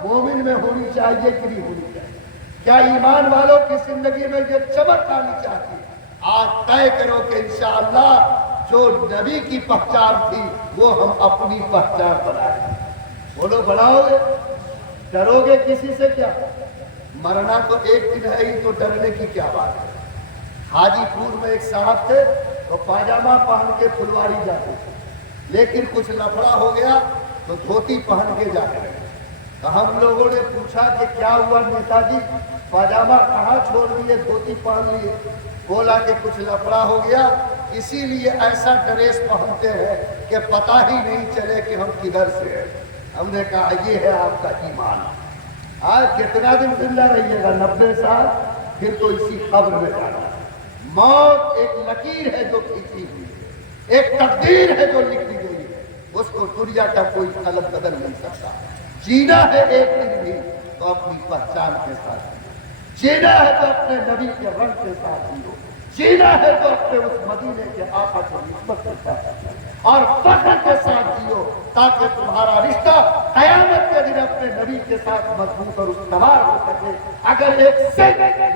مومن میں ہونی چاہیے کہ نہیں ہونی چاہیے؟ کیا ایمان والوں کی زندگی میں یہ چمک آنی چاہیے؟ آج طے کرو کہ انشاءاللہ جو نبی کی پہچان تھی وہ ہم اپنی پہچان بنائیں۔ بولو بڑھاؤ گے؟ ڈرو گے کسی سے کیا؟ مرنا تو ایک دن ہے ہی، تو ڈرنے کی کیا بات ہے؟ حاجی پور میں ایک صاحب تھے، وہ پاجامہ پہن کے پھلواری جاتے تھے، لیکن کچھ لفڑا ہو گیا تو دھوتی پہن کے جاتے رہے۔ تو ہم لوگوں نے پوچھا کہ کیا ہوا نیتا جی، پاجامہ کہاں چھوڑ دیے، دھوتی پہن لیے؟ بولا کہ کچھ لفڑا ہو گیا، اسی لیے ایسا ڈریس پہنتے ہیں کہ پتہ ہی نہیں چلے کہ ہم کدھر سے ہیں۔ ہم نے کہا یہ ہے آپ کا ایمان۔ آج کتنا دن زندہ رہیے گا؟ 90 سال، پھر تو اسی قبر میں جانا ہے۔ موت ایک لکیر ہے جو کھینچی ہوئی ہے، ایک تقدیر ہے جو لکھی گئی ہے، اس کو دنیا کا کوئی قلم بدل نہیں سکتا۔ جینا ہے ایک دن بھی تو اپنی پہچان کے ساتھ جینا ہے، تو اپنے نبی کے رنگ کے ساتھ جیو، جینا ہے تو اپنے اس مدینے کے آقا کو نسبت کے ساتھ اور فخر کے ساتھ جیو، تاکہ تمہارا رشتہ قیامت کے دن اپنے نبی کے ساتھ مضبوط اور استوار ہو سکے۔ اگر ایک سے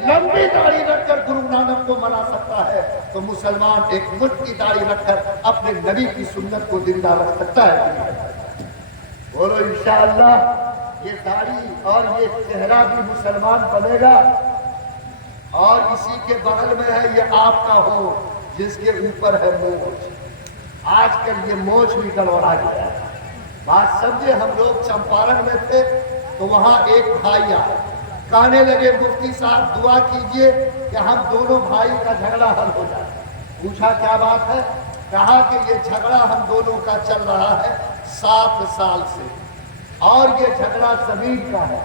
لمبی داڑھی رکھ کر گرو نانک کو منا سکتا ہے تو مسلمان ایک مٹھ کی داڑھی رکھ کر اپنے نبی کی سنت کو زندہ رکھ سکتا ہے۔ بولو انشاءاللہ یہ داڑھی اور یہ چہرہ بھی مسلمان بنے گا۔ اور اسی کے بغل میں ہے یہ آپ کا ہو جس کے اوپر ہے مونچھ۔ آج کل یہ مونچھ بھی گڑبڑا گیا ہے۔ بات سمجھے، ہم لوگ چمپارن میں تھے تو وہاں ایک بھائی آئے، کہنے لگے مفتی صاحب دعا کیجئے کہ ہم دونوں بھائی کا جھگڑا حل ہو جائے۔ پوچھا کیا بات ہے؟ کہا کہ یہ جھگڑا ہم دونوں کا چل رہا ہے 7 سال سے، اور یہ جھگڑا زمین کا ہے۔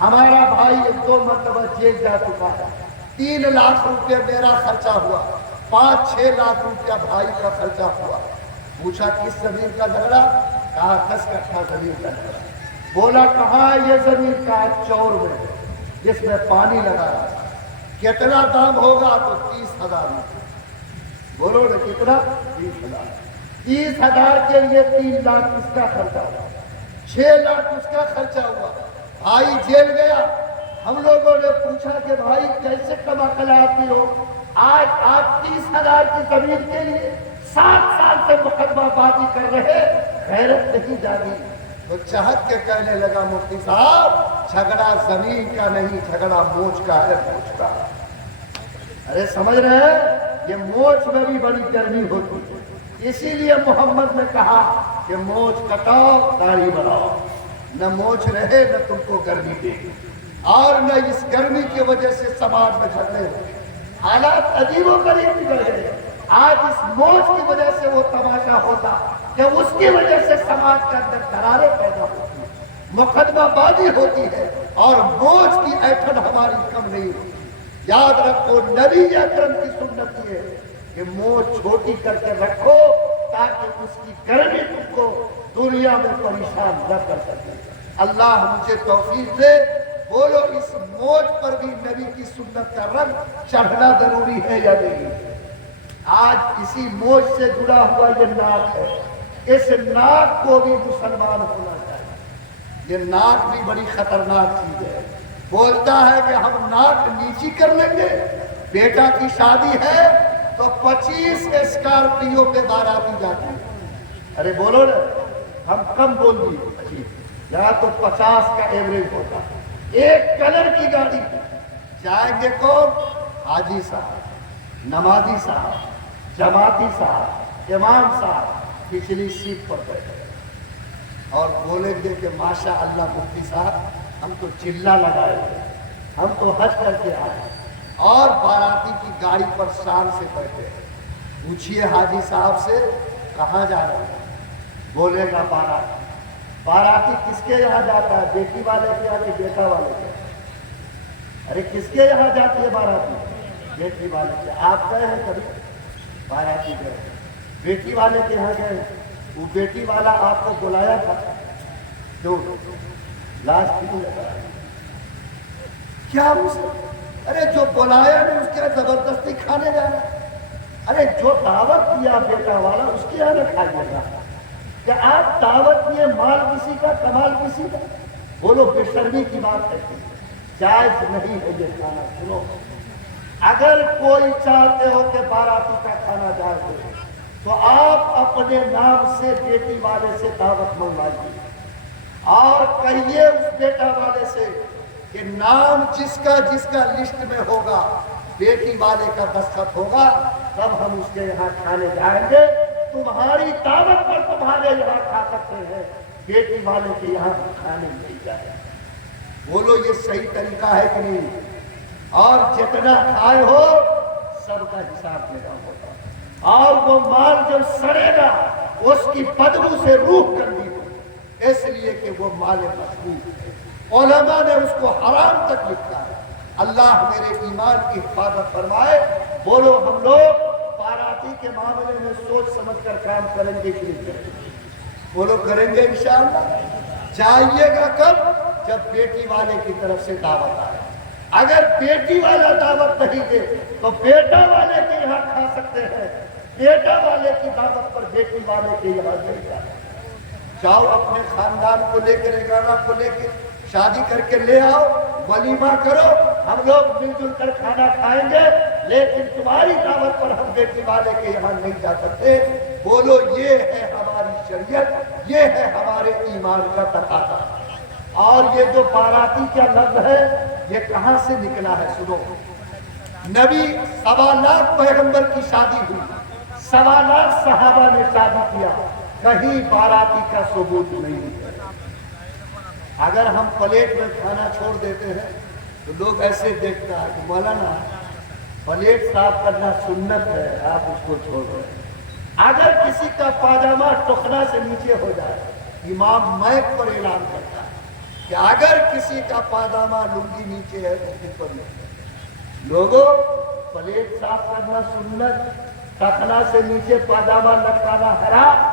ہمارا بھائی 2 مرتبہ جیل جا چکا ہے، 3 لاکھ روپے میرا خرچہ ہوا، 5-6 لاکھ روپیہ بھائی کا خرچہ ہوا۔ پوچھا کس زمین کا جھگڑا؟ کہا 10 کٹھا زمین کا جھگڑا۔ بولا کہاں یہ زمین کا؟ چور میں، جس میں پانی لگا رہا تھا۔ کتنا دام ہوگا؟ تو 30,000 روپے۔ بولو نا کتنا؟ 30,000۔ 30,000 کے لیے 3 لاکھ اس کا خرچہ ہوا، 6 لاکھ اس کا خرچہ ہوا۔ بھائی جیل گیا۔ ہم لوگوں نے پوچھا کہ بھائی کیسے کما کلاتی ہو؟ آج آپ 30,000 کی زمین کے لیے 7 سال سے مقدمہ بازی کر رہے، غیرت نہیں جاگی؟ تو چہک کے کہنے لگا مفتی صاحب جھگڑا زمین کا نہیں، جھگڑا مونچھ کا ہے، مونچھ کا۔ ارے سمجھ رہے ہیں؟ یہ مونچھ میں بھی بڑی گرمی ہوتی ہے، اسی لیے محمد نے کہا کہ مونچھ کٹاؤ داڑھی بڑھاؤ، نہ مونچھ رہے نہ تم کو گرمی دے گی، اور نہ اس گرمی کی وجہ سے سماج میں جھگڑے ہوئے، حالات عجیب و غریب بگڑ گئے۔ آج اس مونچھ کی وجہ سے وہ تماشا ہوتا کہ اس کی وجہ سے سماج کے اندر دراریں پیدا ہوتی ہیں، مقدمہ بازی ہوتی ہے، اور مونچھ کی ایٹھن ہماری کم نہیں ہوتی۔ یاد رکھو نبی اکرم کی سنت یہ ہے کہ مونچھ چھوٹی کر کے رکھو تاکہ اس کی گرمی تم کو دنیا میں پریشان نہ کر سکے۔ اللہ مجھے توفیق دے۔ بولو اس مونچھ پر بھی نبی کی سنت کا رنگ چڑھنا ضروری ہے یا نہیں؟ آج اسی مونچھ سے جڑا ہوا یہ ناک ہے، اس ناک کو بھی مسلمان ہونا چاہیے۔ یہ ناک بھی بڑی خطرناک چیز ہے۔ بولتا ہے کہ ہم ناک نیچی کر لیں گے، بیٹا کی شادی ہے تو 25 اسکارپیو پہ باراتی جاتی ہے۔ ارے بولو نا، ہم کم بول دیے، یہاں تو 50 کا ایوریج ہوتا ہے۔ ایک کلر کی گاڑی جائیں گے کون؟ حاجی صاحب، نمازی صاحب، جماعتی صاحب، امام صاحب پچھلی سیٹ پر بیٹھے اور بولیں گے کہ ماشاء اللہ مفتی صاحب ہم تو چلا لگائے ہیں، ہم تو حج کر کے آئے، اور باراتی کی گاڑی پر شان سے بیٹھے۔ پوچھئے حاجی صاحب سے کہاں جا رہے ہیں؟ بولے گا بارات۔ باراتی کس کے یہاں جاتا ہے؟ بیٹی والے کے یہاں کہ بیٹا والے کے؟ ارے کس کے یہاں جاتی ہے باراتی؟ بیٹی والے کے۔ آپ گئے ہیں کبھی؟ باراتی گئے، بیٹی والے کے یہاں گئے، وہ بیٹی والا آپ کو بلایا تھا، کیوں لاش کیوں لگا؟ کیا ارے جو بلایا نہیں اس کے یہاں زبردستی کھانے جانا؟ ارے جو دعوت دیا بیٹا والا اس کے یہاں نہ کھائیے گا؟ کہ آپ دعوت دیے مال کسی کا کمال کسی کا؟ بولو بے شرمی کی بات ہے، جائز نہیں ہے یہ کھانا۔ سنو، اگر کوئی چاہتے ہو کہ باراتی کا کھانا جائز ہو تو آپ اپنے نام سے بیٹی والے سے دعوت منگوائیے اور کہیے اس بیٹا والے سے کہ نام جس کا لسٹ میں ہوگا بیٹی والے کا دستخط ہوگا، تب ہم اس کے یہاں کھانے جائیں گے۔ تمہاری دعوت پر تمہارے یہاں کھا سکتے ہیں، بیٹی والے کے یہاں کھانے نہیں جائیں۔ بولو یہ صحیح طریقہ ہے کہ نہیں؟ اور جتنا کھائے ہو سب کا حساب لینا ہوگا، اور وہ مال جو سڑے گا اس کی بدبو سے روح گندی ہوگی، اس لیے کہ وہ مال مسموم ہے۔ علماء نے اس کو حرام تک لکھا ہے۔ اللہ میرے ایمان کی حفاظت فرمائے۔ بولو ہم لوگ باراتی کے معاملے میں سوچ سمجھ کر کام کریں گے کہ نہیں کریں گے؟ بولو کریں گے انشاءاللہ۔ جائیے گا کب؟ جب بیٹی والے کی طرف سے دعوت آئے۔ اگر بیٹی والا دعوت نہیں دے تو بیٹا والے کے یہاں کھا سکتے ہیں، بیٹا والے کی دعوت پر بیٹی والے کے یہاں نہیں جانا۔ جاؤ اپنے خاندان کو لے کے، رگانا کو لے کے شادی کر کے لے آؤ، ولیمہ کرو، ہم لوگ مل جل کر کھانا کھائیں گے، لیکن تمہاری دعوت پر ہم بیٹی والے کے یہاں نہیں جا سکتے۔ بولو یہ ہے ہماری شریعت، یہ ہے ہمارے ایمان کا تقاضا۔ اور یہ جو باراتی کا لفظ ہے یہ کہاں سے نکلا ہے؟ سنو، نبی 1.25 لاکھ پیغمبر کی شادی ہوئی، 1.25 لاکھ صحابہ نے شادی کیا، کہیں باراتی کا ثبوت نہیں ہے۔ اگر ہم پلیٹ میں کھانا چھوڑ دیتے ہیں تو لوگ ایسے دیکھتا ہے کہ مولانا پلیٹ صاف کرنا سنت ہے، آپ اس کو چھوڑ رہے ہیں۔ اگر کسی کا پاجامہ ٹخنا سے نیچے ہو جائے، امام مائک پر اعلان کرتا ہے کہ اگر کسی کا پاجامہ لنگی نیچے ہے تو پھر پر لوگوں پلیٹ صاف کرنا سنت، ٹخنا سے نیچے پاجامہ لٹکانا حرام۔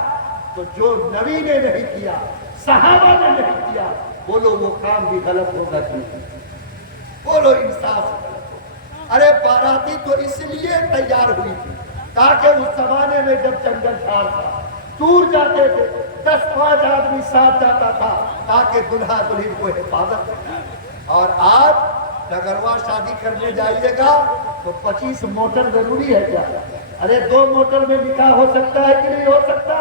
تو جو نبی نے نہیں کیا، صحابہ نے نہیں کیا، بولو وہ کام بھی غلط ہوگا کہ بولو انصاف سے غلط ہوگا۔ ارے باراتی تو اس لیے تیار ہوئی تھی تاکہ اس زمانے میں جب جنگل چھاڑ تھا، دور جاتے تھے، 10-5 آدمی ساتھ جاتا تھا تاکہ دلہا دلہن کو حفاظت کرے۔ اور آج ڈگروا شادی کرنے جائیے گا تو 25 موٹر ضروری ہے کیا؟ ارے 2 موٹر میں نکاح ہو سکتا ہے کہ نہیں ہو سکتا؟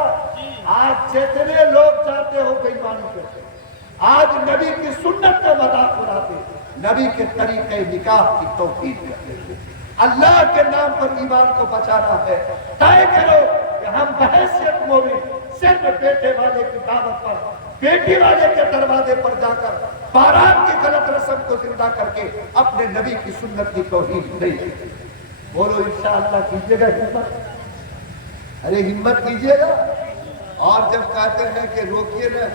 آج جتنے لوگ چاہتے ہو بےایمانی کرتے، آج نبی کی سنت کا مذاق اڑاتے، نبی کے طریقے نکاح کی توقیر کرتے ہیں۔ اللہ کے نام پر ایمان کو بچانا ہے، طے کرو کہ ہم بحیثیت مومن صرف بیٹے والے کی دعوت پر، بیٹی والے کے دروازے پر جا کر بارات کی غلط رسم کو زندہ کر کے اپنے نبی کی سنت کی توہین نہیں کریں۔ بولو انشاءاللہ کیجیے گا ہمت؟ ارے ہمت کیجیے گا۔ اور جب کہتے ہیں کہ روکیے نا،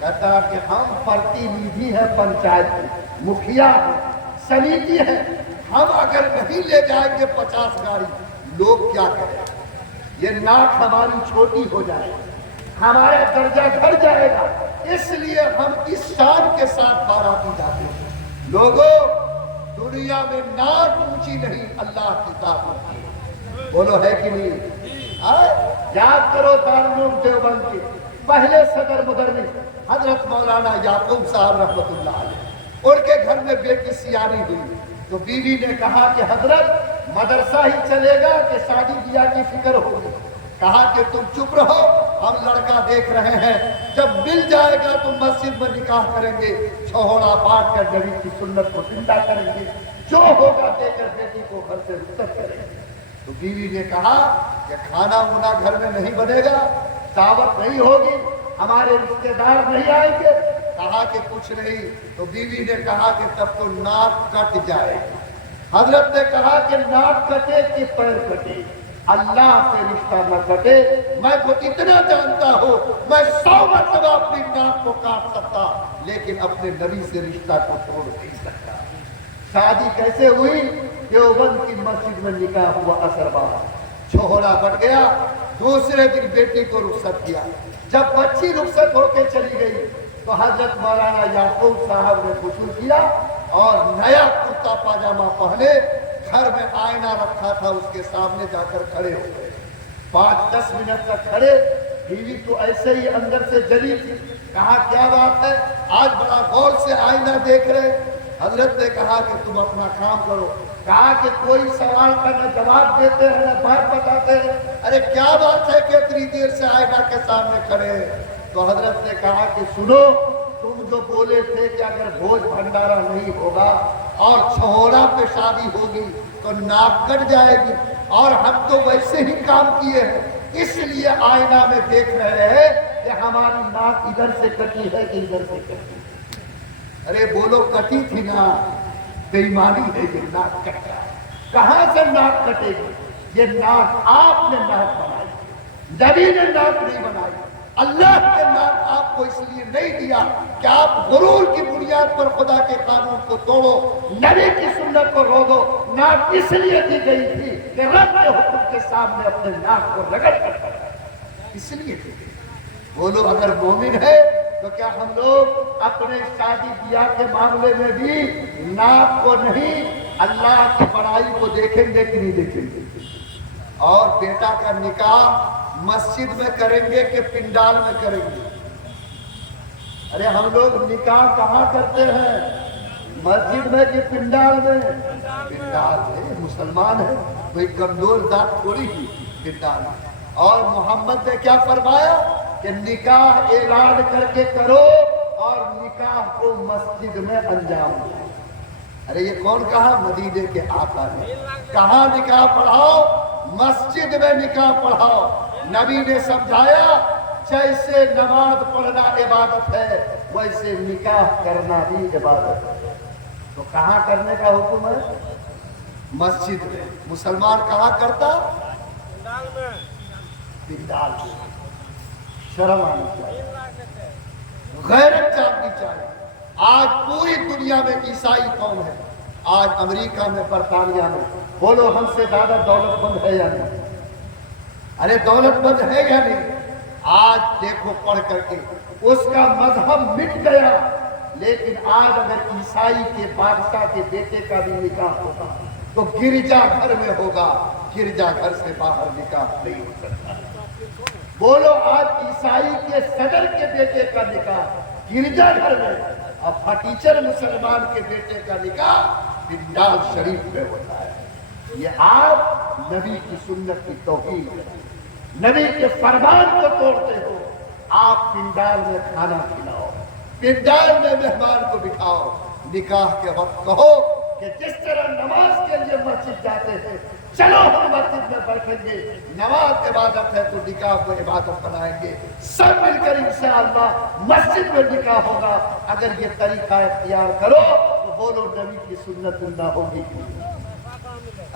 کہتا کہ ہم پرتینیدھی ہیں، پنچایت کی مکھیا ہیں، سمیتی ہے، ہم اگر نہیں لے جائیں گے 50 گاڑی، لوگ کیا کریں؟ یہ ناک ہماری چھوٹی ہو جائے گی، ہمارا درجہ گھٹ جائے گا، اس لیے ہم اس شان کے ساتھ باراتی جاتے ہیں۔ لوگوں دنیا میں ناک اونچی نہیں، اللہ کی طاقت۔ بولو ہے کہ نہیں؟ یاد کرو دارالعلوم دیوبند کے پہلے صدر مدرس حضرت مولانا یعقوب صاحب رحمۃ اللہ علیہ، ان کے گھر میں بیٹی سیانی ہوئی تو بیوی نے کہا کہ حضرت مدرسہ ہی چلے گا کہ شادی بیاہ کی فکر ہوگی؟ کہا کہ تم چپ رہو، ہم لڑکا دیکھ رہے ہیں، جب مل جائے گا تو مسجد میں نکاح کریں گے، چھوڑا بانٹ کر نبی کی سنت کو زندہ کریں گے، جو ہوگا دے کر بیٹی کو گھر سے رخصت کریں گے۔ تو بیوی نے کہا کہ کھانا وانا گھر میں نہیں بنے گا، دعوت نہیں ہوگی، ہمارے رشتے دار نہیں آئیں گے۔ کہا کہ کچھ نہیں۔ تو بیوی نے کہا کہ تب تو ناک کٹ جائے۔ حضرت نے کہا کہ ناک کٹے کہ پیر کٹے، اللہ سے رشتہ نہ کٹے۔ میں تو اتنا جانتا ہوں، میں 100 مرتبہ اپنی ناک کو کاٹ سکتا لیکن اپنے نبی سے رشتہ کو توڑ نہیں سکتا۔ شادی کیسے ہوئی؟ دیوبند کی مسجد میں نکاح ہوا، عصر بعد چھوڑا بٹ گیا، دوسرے دن بیٹی کو رخصت کیا۔ جب بچی رخصت ہو کے چلی گئی تو تو حضرت مولانا یعقوب صاحب نے غسل کیا اور نیا کرتا پاجامہ پہنے، گھر میں آئینہ رکھا تھا اس کے سامنے جا کر کھڑے ہو گئے، 5-10 منٹ تک کھڑے، بیوی تو ایسے ہی اندر سے جلی تھی، کہا کیا بات ہے آج بڑا غور سے آئینہ دیکھ رہے؟ حضرت نے کہا کہ تم اپنا کام کرو، کہا کہ کوئی سوال کا نہ جواب دیتے ہیں نہ بات بتاتے ہیں، ارے کیا بات ہے کہ اتنی دیر سے آئینہ کے سامنے کھڑے ہیں؟ تو حضرت نے کہا کہ سنو، تم جو بولے تھے کہ اگر بھوج بھنڈارا نہیں ہوگا اور چھہورا پہ شادی ہوگی تو ناک کٹ جائے گی، اور ہم تو ویسے ہی کام کیے ہیں، اس لیے آئینہ میں دیکھ رہے ہیں کہ ہماری ناک ادھر سے کٹی ہے کہ ادھر سے کٹی ہے۔ ارے بولو کٹی تھی نا، بے ایمانی ہے یہ ناک کٹا ہے، کہاں سے ناک کٹے گی؟ یہ ناک آپ نے ناک بنائی، نبی نے ناک نہیں بنائی، اللہ نے ناک آپ کو اس لیے نہیں دیا کہ آپ غرور کی بنیاد پر خدا کے قانون کو توڑو، نبی کی سنت کو رو دو، ناک اس لیے دی گئی تھی کہ رب کے حکم کے سامنے اپنے ناک کو رگڑ کر پڑا، اس لیے دی گئی۔ بولو اگر مومن ہے تو کیا ہم لوگ اپنے شادی بیاہ کے معاملے میں بھی ناک کو نہیں اللہ کی بڑائی کو دیکھیں گے کہ نہیں دیکھیں گے؟ اور بیٹا کا نکاح مسجد میں کریں گے کہ پنڈال میں کریں گے؟ ارے ہم لوگ نکاح کہاں کرتے ہیں؟ مسجد میں کہ پنڈال میں؟ پنڈال میں، مسلمان ہے کوئی کمزور ذات تھوڑی ہی، پنڈال میں۔ اور محمد نے کیا فرمایا کہ نکاح اعلان کر کے کرو اور نکاح کو مسجد میں انجام دو۔ ارے یہ کون کہا؟ مدینے کے آقا نے کہاں نکاح پڑھاؤ؟ مسجد میں نکاح پڑھاؤ۔ نبی نے سمجھایا جیسے نماز پڑھنا عبادت ہے ویسے نکاح کرنا بھی عبادت ہے۔ تو کہاں کرنے کا حکم ہے؟ مسجد میں۔ مسلمان کہاں کرتا؟ پنڈال میں۔ شرم آنی چاہیے، غیرت جاننی چاہیے۔ آج پوری دنیا میں عیسائی قوم ہے، آج امریکہ میں، برطانیہ میں، بولو ہم سے زیادہ دولت مند ہے یا نہیں؟ ارے دولت مند ہے یا نہیں؟ آج دیکھو پڑھ کر کے اس کا مذہب مٹ گیا، لیکن آج اگر عیسائی کے بادشاہ کے بیٹے کا بھی نکاح ہوگا تو گرجا گھر میں ہوگا، گرجا گھر سے باہر نکاح نہیں ہو سکتا۔ بولو آج عیسائی کے صدر کے بیٹے کا نکاح گرجا گھر میں، اب ٹیچر مسلمان کے بیٹے کا نکاح پنڈال شریف میں ہوتا ہے۔ یہ آپ نبی کی سنت کی توہین ہے، نبی کے فرمان کو توڑتے ہو۔ آپ پنڈال میں کھانا کھلاؤ، پنڈال میں مہمان کو بٹھاؤ، نکاح کے وقت کہو کہ جس طرح نماز کے لیے مسجد جاتے ہیں چلو ہم مسجد میں بیٹھیں گے، نماز عبادت ہے تو نکاح کو عبادت بنائیں گے، سب مل کر انشاءاللہ مسجد میں نکاح ہوگا۔ اگر یہ طریقہ اختیار کرو تو بولو نبی کی سنت زندہ ہوگی کہ نہیں؟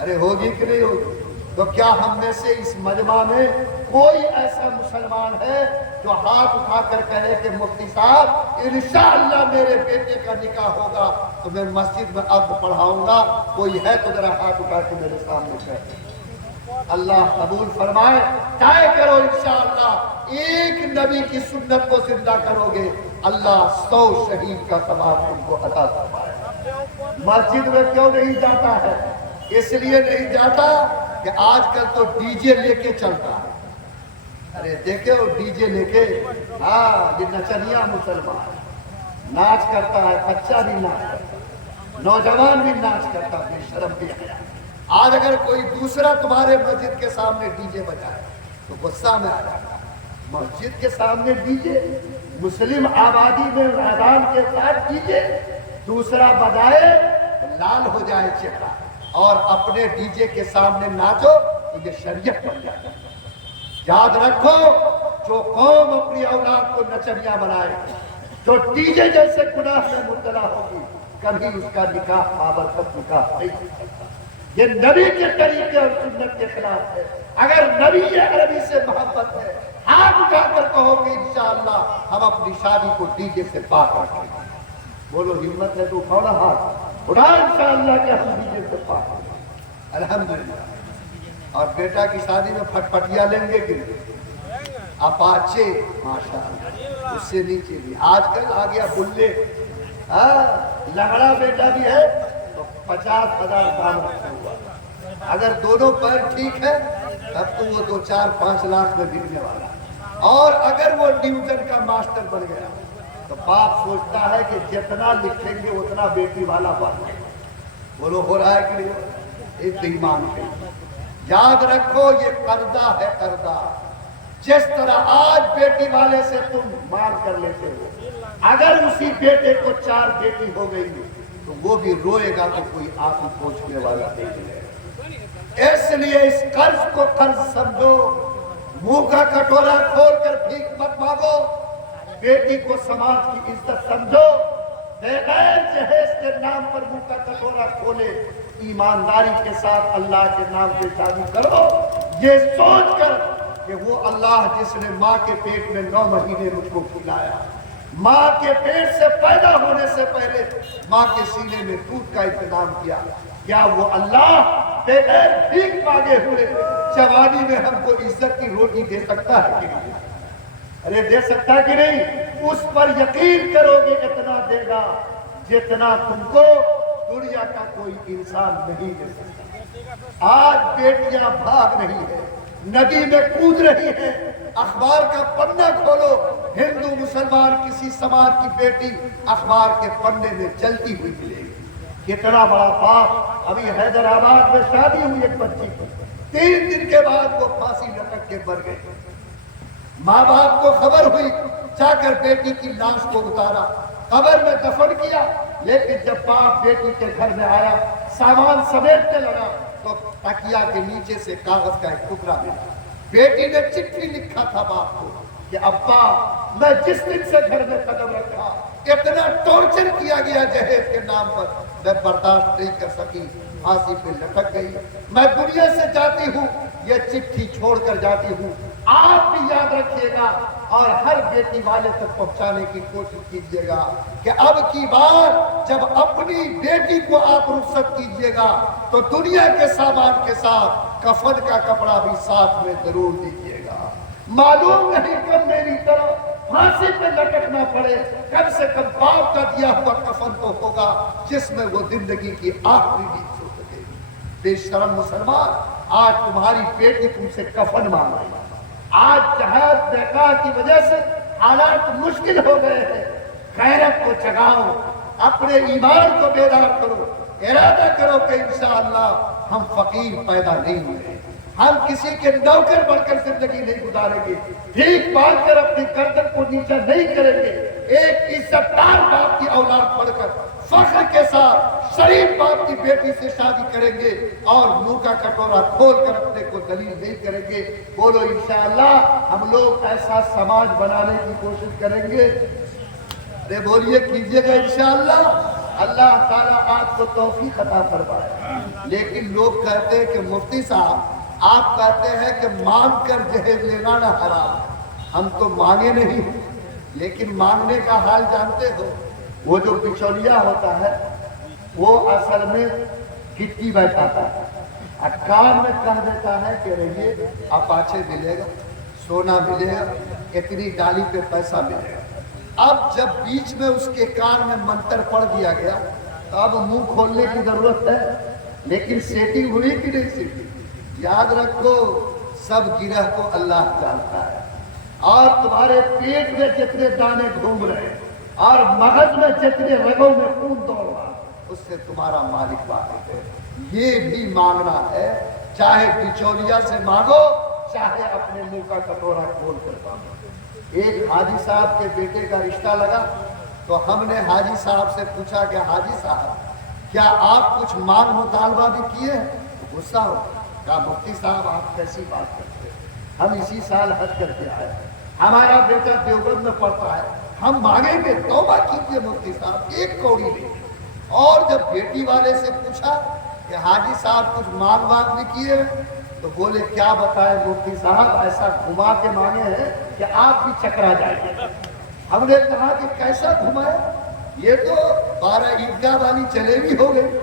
ارے ہوگی کہ نہیں ہوگی؟ تو کیا ہم میں سے اس مجمع میں کوئی ایسا مسلمان ہے جو ہاتھ اٹھا کر کہے کہ مفتی صاحب انشاءاللہ میرے بیٹے کا نکاح ہوگا تو میں مسجد میں عقد پڑھاؤں گا؟ کوئی ہے تو ذرا ہاتھ اٹھا کے میرے سامنے کہے۔ اللہ قبول فرمائے، طے کرو انشاءاللہ ایک نبی کی سنت کو زندہ کرو گے، اللہ 100 شہید کا ثواب تم کو عطا فرمائے۔ مسجد میں کیوں نہیں جاتا ہے؟ اس لیے نہیں جاتا کہ آج کل تو ڈی جے لے کے چلتا ہے۔ ارے دیکھے وہ ڈی جے لے کے، ہاں یہ نچنیا مسلمان ناچ کرتا ہے، بچہ بھی ناچ کرتا ہے، نوجوان بھی ناچ کرتا ہے، بے شرم بھی ہے۔ آج اگر کوئی دوسرا تمہارے مسجد کے سامنے ڈی جے بجائے تو غصہ میں آ جاتا ہے۔ مسجد کے سامنے ڈی جے، مسلم آبادی میں اذان کے ساتھ ڈی جے، دوسرا بجائے لال ہو جائے چہرہ اور اپنے ڈی جے کے سامنے ناچو تو یہ شریعت بن جاتا ہے۔ یاد رکھو، جو قوم اپنی اولاد کو نچنیا بنائے، جو ڈی جے جیسے گناہ میں مبتلا ہوگی، کبھی اس کا نکاح بابرکت نکاح نہیں ہو سکتا۔ یہ نبی کے طریقے اور سنت کے خلاف ہے۔ اگر نبی عربی سے محبت ہے، ہاتھ اٹھا کر کہو کہ انشاءاللہ ہم اپنی شادی کو ڈی جے سے پاک رکھیں گے۔ بولو ہمت ہے تو اٹھاؤ نا ہاتھ، اٹھا انشاءاللہ کہ ہم ڈی جے سے پاک رکھیں گے۔ الحمدللہ۔ اور بیٹا کی شادی میں پھٹ پٹیا لیں گے کہ اپاچے، ماشاءاللہ اس سے نیچے بھی. آج کل آ گیا بلے, لنگڑا بیٹا بھی ہے تو 50,000 کام رکھا ہوا. اگر دونوں پیر ٹھیک ہے تب تو وہ 2-4-5 لاکھ میں بکنے والا. اور اگر وہ ڈیوژن کا ماسٹر بن گیا تو باپ سوچتا ہے کہ جتنا لکھیں گے اتنا بیٹی والا بن گیا. بولو ہو رہا ہے کہ نہیں ہو رہا؟ ایک ایمان ہے. یاد رکھو یہ قرضہ ہے, قرضہ. جس طرح آج بیٹی والے سے تم مال کر لیتے ہو, اگر اسی بیٹے کو 4 بیٹی ہو گئی تو وہ بھی روئے گا تو کوئی آنکھ پوچھنے والا نہیں ہے. اس لیے اس قرض کو قرض سمجھو, منہ کا کٹورا کھول کر بھیک مت مانگو. بیٹی کو سماج کی عزت سمجھو, بغیر جہیز کے نام پر منہ کا کٹورا کھولے, ایمانداری کے ساتھ اللہ کے نام سے شادی کرو, یہ سوچ کر کہ وہ اللہ جس نے ماں کے پیٹ میں 9 مہینے مجھ کو کھلایا, ماں کے پیٹ سے پیدا ہونے سے پہلے ماں کے سینے میں دودھ کا انتظام کیا, کیا وہ اللہ بغیر بھیک مانگے ہوئے جوانی میں ہم کو عزت کی روٹی دے سکتا ہے کہ نہیں؟ ارے دے سکتا ہے کہ نہیں؟ اس پر یقین کرو گے اتنا دے گا جتنا تم کو دنیا کا کوئی انسان نہیں دے سکتا. آج بیٹیاں بھاگ رہی ہیں, ندی میں کود رہی ہیں. اخبار کا پنہ کھولو, ہندو مسلمان کسی سماج کی بیٹی اخبار کے پنے میں چلتی ہوئی ملے گی. کتنا بڑا پاپ. ابھی حیدرآباد میں شادی ہوئی ایک بچی کی, 3 دن کے بعد وہ پھانسی لٹک کے مر گئی. ماں باپ کو خبر ہوئی, جا کر بیٹی کی لاش کو اتارا, قبر میں دفن کیا. لیکن جب باپ بیٹی کے گھر میں آیا, سامان سمیٹنے لگا تو تکیا کے نیچے سے کاغذ کا ایک ٹکڑا ملا. بیٹی نے چٹھی لکھا تھا باپ کو کہ ابا میں جس دن سے گھر میں قدم رکھا اتنا ٹارچر کیا گیا جہیز کے نام پر, میں برداشت نہیں کر سکی, پھانسی پہ لٹک گئی. میں دنیا سے جاتی ہوں, یہ چٹھی چھوڑ کر جاتی ہوں. آپ بھی یاد رکھیے گا اور ہر بیٹی والے تک پہنچانے کی کوشش کیجیے گا کہ اب کی بار جب اپنی بیٹی کو آپ رخصت کیجیے گا تو دنیا کے سامان کے ساتھ کفن کا کپڑا بھی ساتھ میں ضرور دیجیے گا. معلوم نہیں کب میری طرح پھانسی پہ لٹکنا پڑے, کم سے کم باپ کا دیا ہوا کفن تو ہوگا جس میں وہ زندگی کی آخری نیند سو سکے. بے شرم مسلمان, آج تمہاری بیٹی تم سے کفن مانگ رہی ہے. آج جہاد بیکار کی وجہ سے حالات مشکل ہو گئے ہیں. غیرت کو جگاؤ, اپنے ایمان کو بیدار کرو, ارادہ کرو کہ انشاءاللہ ہم فقیر پیدا نہیں ہوئے, ہم کسی کے نوکر بن کر زندگی نہیں گزاریں گے, بھیک مانگ کر اپنی گردن کو نیچا نہیں کریں گے. ایک عزتدار باپ کی اولاد پڑھ کر فخر کے ساتھ شریف باپ کی بیٹی سے شادی کریں گے اور منہ کا کٹورا کھول کر اپنے کو دلیل نہیں کریں گے. بولو انشاءاللہ ہم لوگ ایسا سماج بنانے کی کوشش کریں گے. ارے بولیے کیجئے گا انشاءاللہ. اللہ تعالیٰ آپ کو توفیق عطا فرمائے. لیکن لوگ کہتے ہیں کہ مفتی صاحب آپ کہتے ہیں کہ مانگ کر جہیز لینا نہ حرام. ہم تو مانگے نہیں, لیکن مانگنے کا حال جانتے ہو. وہ جو بچولیا ہوتا ہے وہ اصل میں گٹی بیٹھاتا ہے, کان میں کہہ دیتا ہے کہ رہیے اپاچے ملے گا, سونا ملے گا, اتنی ڈالی پہ پیسہ ملے گا. اب جب بیچ میں اس کے کان میں منتر پڑ دیا گیا تو اب منہ کھولنے کی ضرورت ہے. لیکن سیٹنگ ہوئی کہ نہیں سیٹنگ؟ یاد رکھو سب گرہ کو اللہ جانتا ہے. اور تمہارے پیٹ میں جتنے دانے گھوم رہے اور مغز میں جتنے رگوں میں خون دوڑ رہا, اس سے تمہارا مالک واقف ہے. یہ بھی مانگنا ہے, چاہے بچولیا سے مانگو چاہے اپنے منہ کا کٹورا کھول کر مانگو. ایک حاجی صاحب کے بیٹے کا رشتہ لگا تو ہم نے حاجی صاحب سے پوچھا کہ حاجی صاحب کیا آپ کچھ مانگ مطالبہ بھی کیے ہیں؟ غصہ ہو کہا مفتی صاحب آپ کیسی بات کرتے ہیں, ہم اسی سال حج کر کے آئے, ہمارا بیٹا دیوبند میں پڑھتا ہے, ہم مانگیں گے. توبہ کیجیے مفتی صاحب, ایک کوڑی نہیں. اور جب بیٹی والے سے پوچھا کہ حاجی صاحب کچھ مانگ بھی کیے تو بولے کیا بتائے مفتی صاحب, ایسا گھما کے مانگے ہیں کہ آپ بھی چکرا جائیں گے. ہم نے کہا کہ کیسا گھمایا؟ یہ تو 12 عیدگاہ والی جلیبی ہو گئی.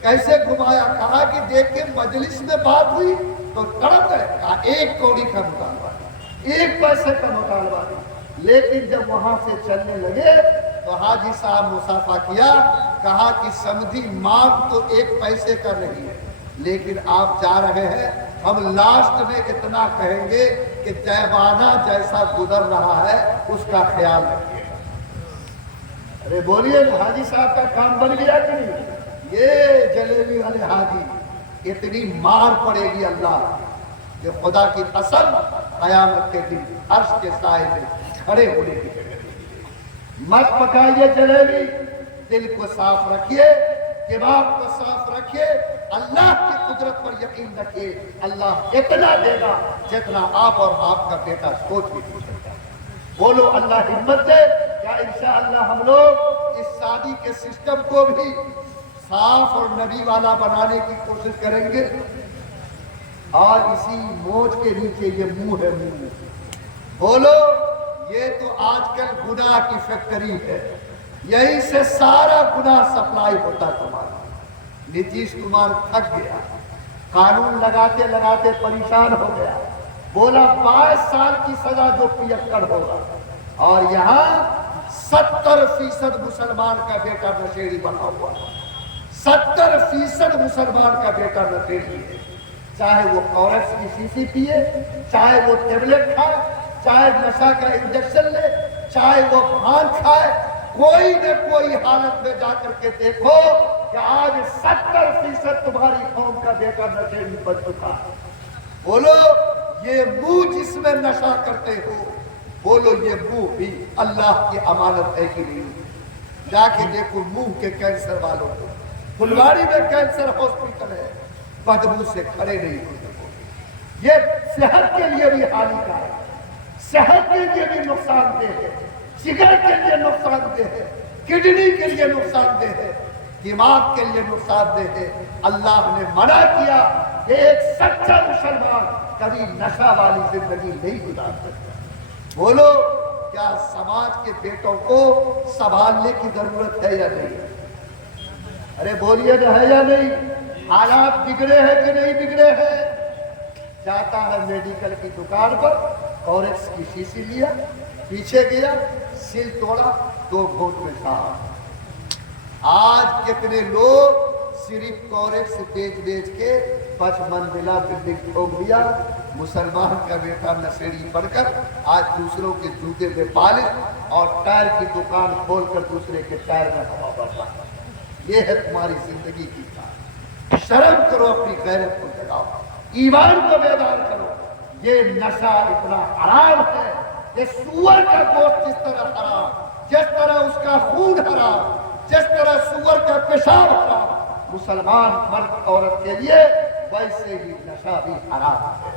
کیسے گھمایا؟ کہا کہ دیکھ کے مجلس میں بات ہوئی تو تڑپ گئے. کہا 1 کوڑی کا مطالبہ نہیں, 1 پیسے کا مطالبہ نہیں. لیکن جب وہاں سے چلنے لگے تو حاجی صاحب مصافحہ کیا، کہا کہ سمدھی مانگ تو 1 پیسے کا نہیں ہے، لیکن آپ جا رہے ہیں، ہم لاسٹ میں اتنا کہیں گے کہ جیبانہ جیسا گزر رہا ہے اس کا خیال رکھیے گا۔ ارے بولیے حاجی صاحب کا کام بن گیا کہ نہیں؟ یہ جلیبی والے حاجی اتنی مار پڑے گی اللہ کہ خدا کی قسم قیامت کے دن عرش کے سائے میں کھڑے ہونے کی جگہ نہیں۔ مت پکائیے جلیبی، دل کو صاف رکھیے، دماغ کو صاف رکھیے، اللہ کی قدرت پر یقین رکھیے، اللہ اتنا دے گا جتنا آپ اور آپ کا بیٹا سوچ بھی نہیں سکتا۔ بولو اللہ ہمت دے۔ کیا انشاءاللہ ہم لوگ اس شادی کے سسٹم کو بھی صاف اور نبی والا بنانے کی کوشش کریں گے؟ اور اسی موج کے نیچے یہ منہ ہے، منہ بولو، یہ تو آج کل گناہ کی فیکٹری ہے، یہیں سے سارا گناہ سپلائی ہوتا تمہارا۔ نتیش کمار تھک گیا، قانون لگاتے لگاتے پریشان ہو گیا، بولا 22 سال کی سزا جو پیکڑ ہوگا، اور یہاں 70% مسلمان کا بیٹا نشیڑی بنا ہوا ہے، 70% مسلمان کا بیٹا نشیڑی ہے، چاہے وہ کورکس کی شیشی پیے، چاہے وہ ٹیبلٹ کھائے، چاہے نشہ کا انجیکشن لے، چاہے وہ بھان کھائے، کوئی نہ کوئی حالت میں جا کر کے دیکھو کہ آج 70% تمہاری قوم کا بیٹا نشیڑی بن چکا ہے۔ بولو یہ منہ جس میں نشہ کرتے ہو، بولو یہ منہ بھی اللہ کی امانت ہے کہ نہیں؟ جا کے دیکھو منہ کے کینسر والوں کو، پھلواری میں کینسر ہاسپٹل ہے، بدبو سے کھڑے نہیں ہوتے۔ یہ صحت کے لیے بھی ہانیکار ہے، صحت کے لیے بھی نقصان دہ ہے، جگر کے لیے نقصان دہ ہے، کڈنی کے لیے نقصان دہ ہے، دماغ کے لیے نقصان دہ ہے۔ اللہ نے منع کیا کہ ایک سچا مسلمان کبھی نشہ والی زندگی نہیں گزار سکتا۔ بولو کیا سماج کے بیٹوں کو سنبھالنے کی ضرورت ہے یا نہیں؟ ارے بولیے نہ ہے یا نہیں؟ حالات بگڑے ہیں کہ نہیں بگڑے ہیں؟ جاتا ہے میڈیکل کی دکان پر، کورکس کی شیشی لیا، پیچھے گیا، سل توڑا، 2 گھونٹ میں صاحب۔ آج کتنے لوگ صرف کورکس بیچ بیچ کے 5 منزلہ بلڈنگ ٹھوک دیا، مسلمان کا بیٹا نشیڑی پڑھ کر آج دوسروں کے جوتے میں پالش اور ٹائر کی دکان کھول کر دوسرے کے ٹائر میں ہوا بھرتا۔ یہ ہے تمہاری زندگی کی بات۔ شرم کرو، اپنی غیرت کو جگاؤ، ایمان کو بیدار کرو۔ یہ نشہ اتنا حرام ہے، یہ سور کا گوشت جس طرح حرام، جس طرح اس کا خون حرام، جس طرح سور کا پیشاب حرام مسلمان مرد عورت کے لیے، ویسے ہی نشہ بھی حرام ہے۔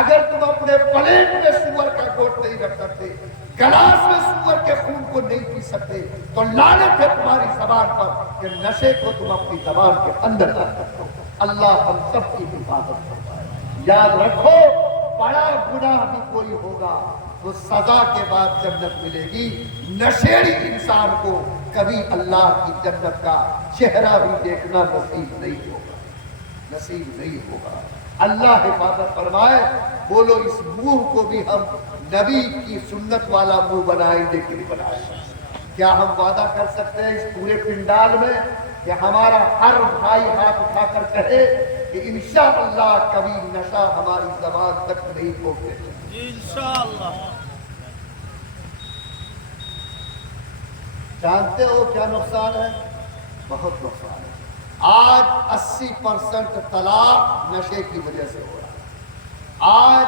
اگر تم اپنے پلیٹ میں سور کا گوشت نہیں رکھ سکتے، گلاس میں سور کے خون کو نہیں پی سکتے، تو لعنت ہے تمہاری زبان پر کہ نشے کو تم اپنی زبان کے اندر لا سکتے ہو۔ اللہ ہم سب کی حفاظت کرتا ہے۔ یاد رکھو، بڑا گناہ بھی کوئی ہوگا تو سزا کے بعد جنت ملے گی۔ نشیڑی انسان کو کبھی اللہ کی جنت کا چہرہ بھی دیکھنا نصیب نہیں ہوگا، نصیب نہیں ہوگا۔ اللہ حفاظت فرمائے۔ بولو اس منہ کو بھی ہم نبی کی سنت والا منہ بنائیں گے کہ نہیں بنائیں گے؟ کیا ہم وعدہ کر سکتے ہیں اس پورے پنڈال میں کہ ہمارا ہر بھائی ہاتھ اٹھا کر کہے کہ انشاءاللہ کبھی نشہ ہماری زبان تک نہیں پہنچے؟ انشاءاللہ۔ جانتے ہو کیا نقصان ہے؟ بہت نقصان ہے۔ آج 80% طلاق نشے کی وجہ سے ہو رہا ہے، آج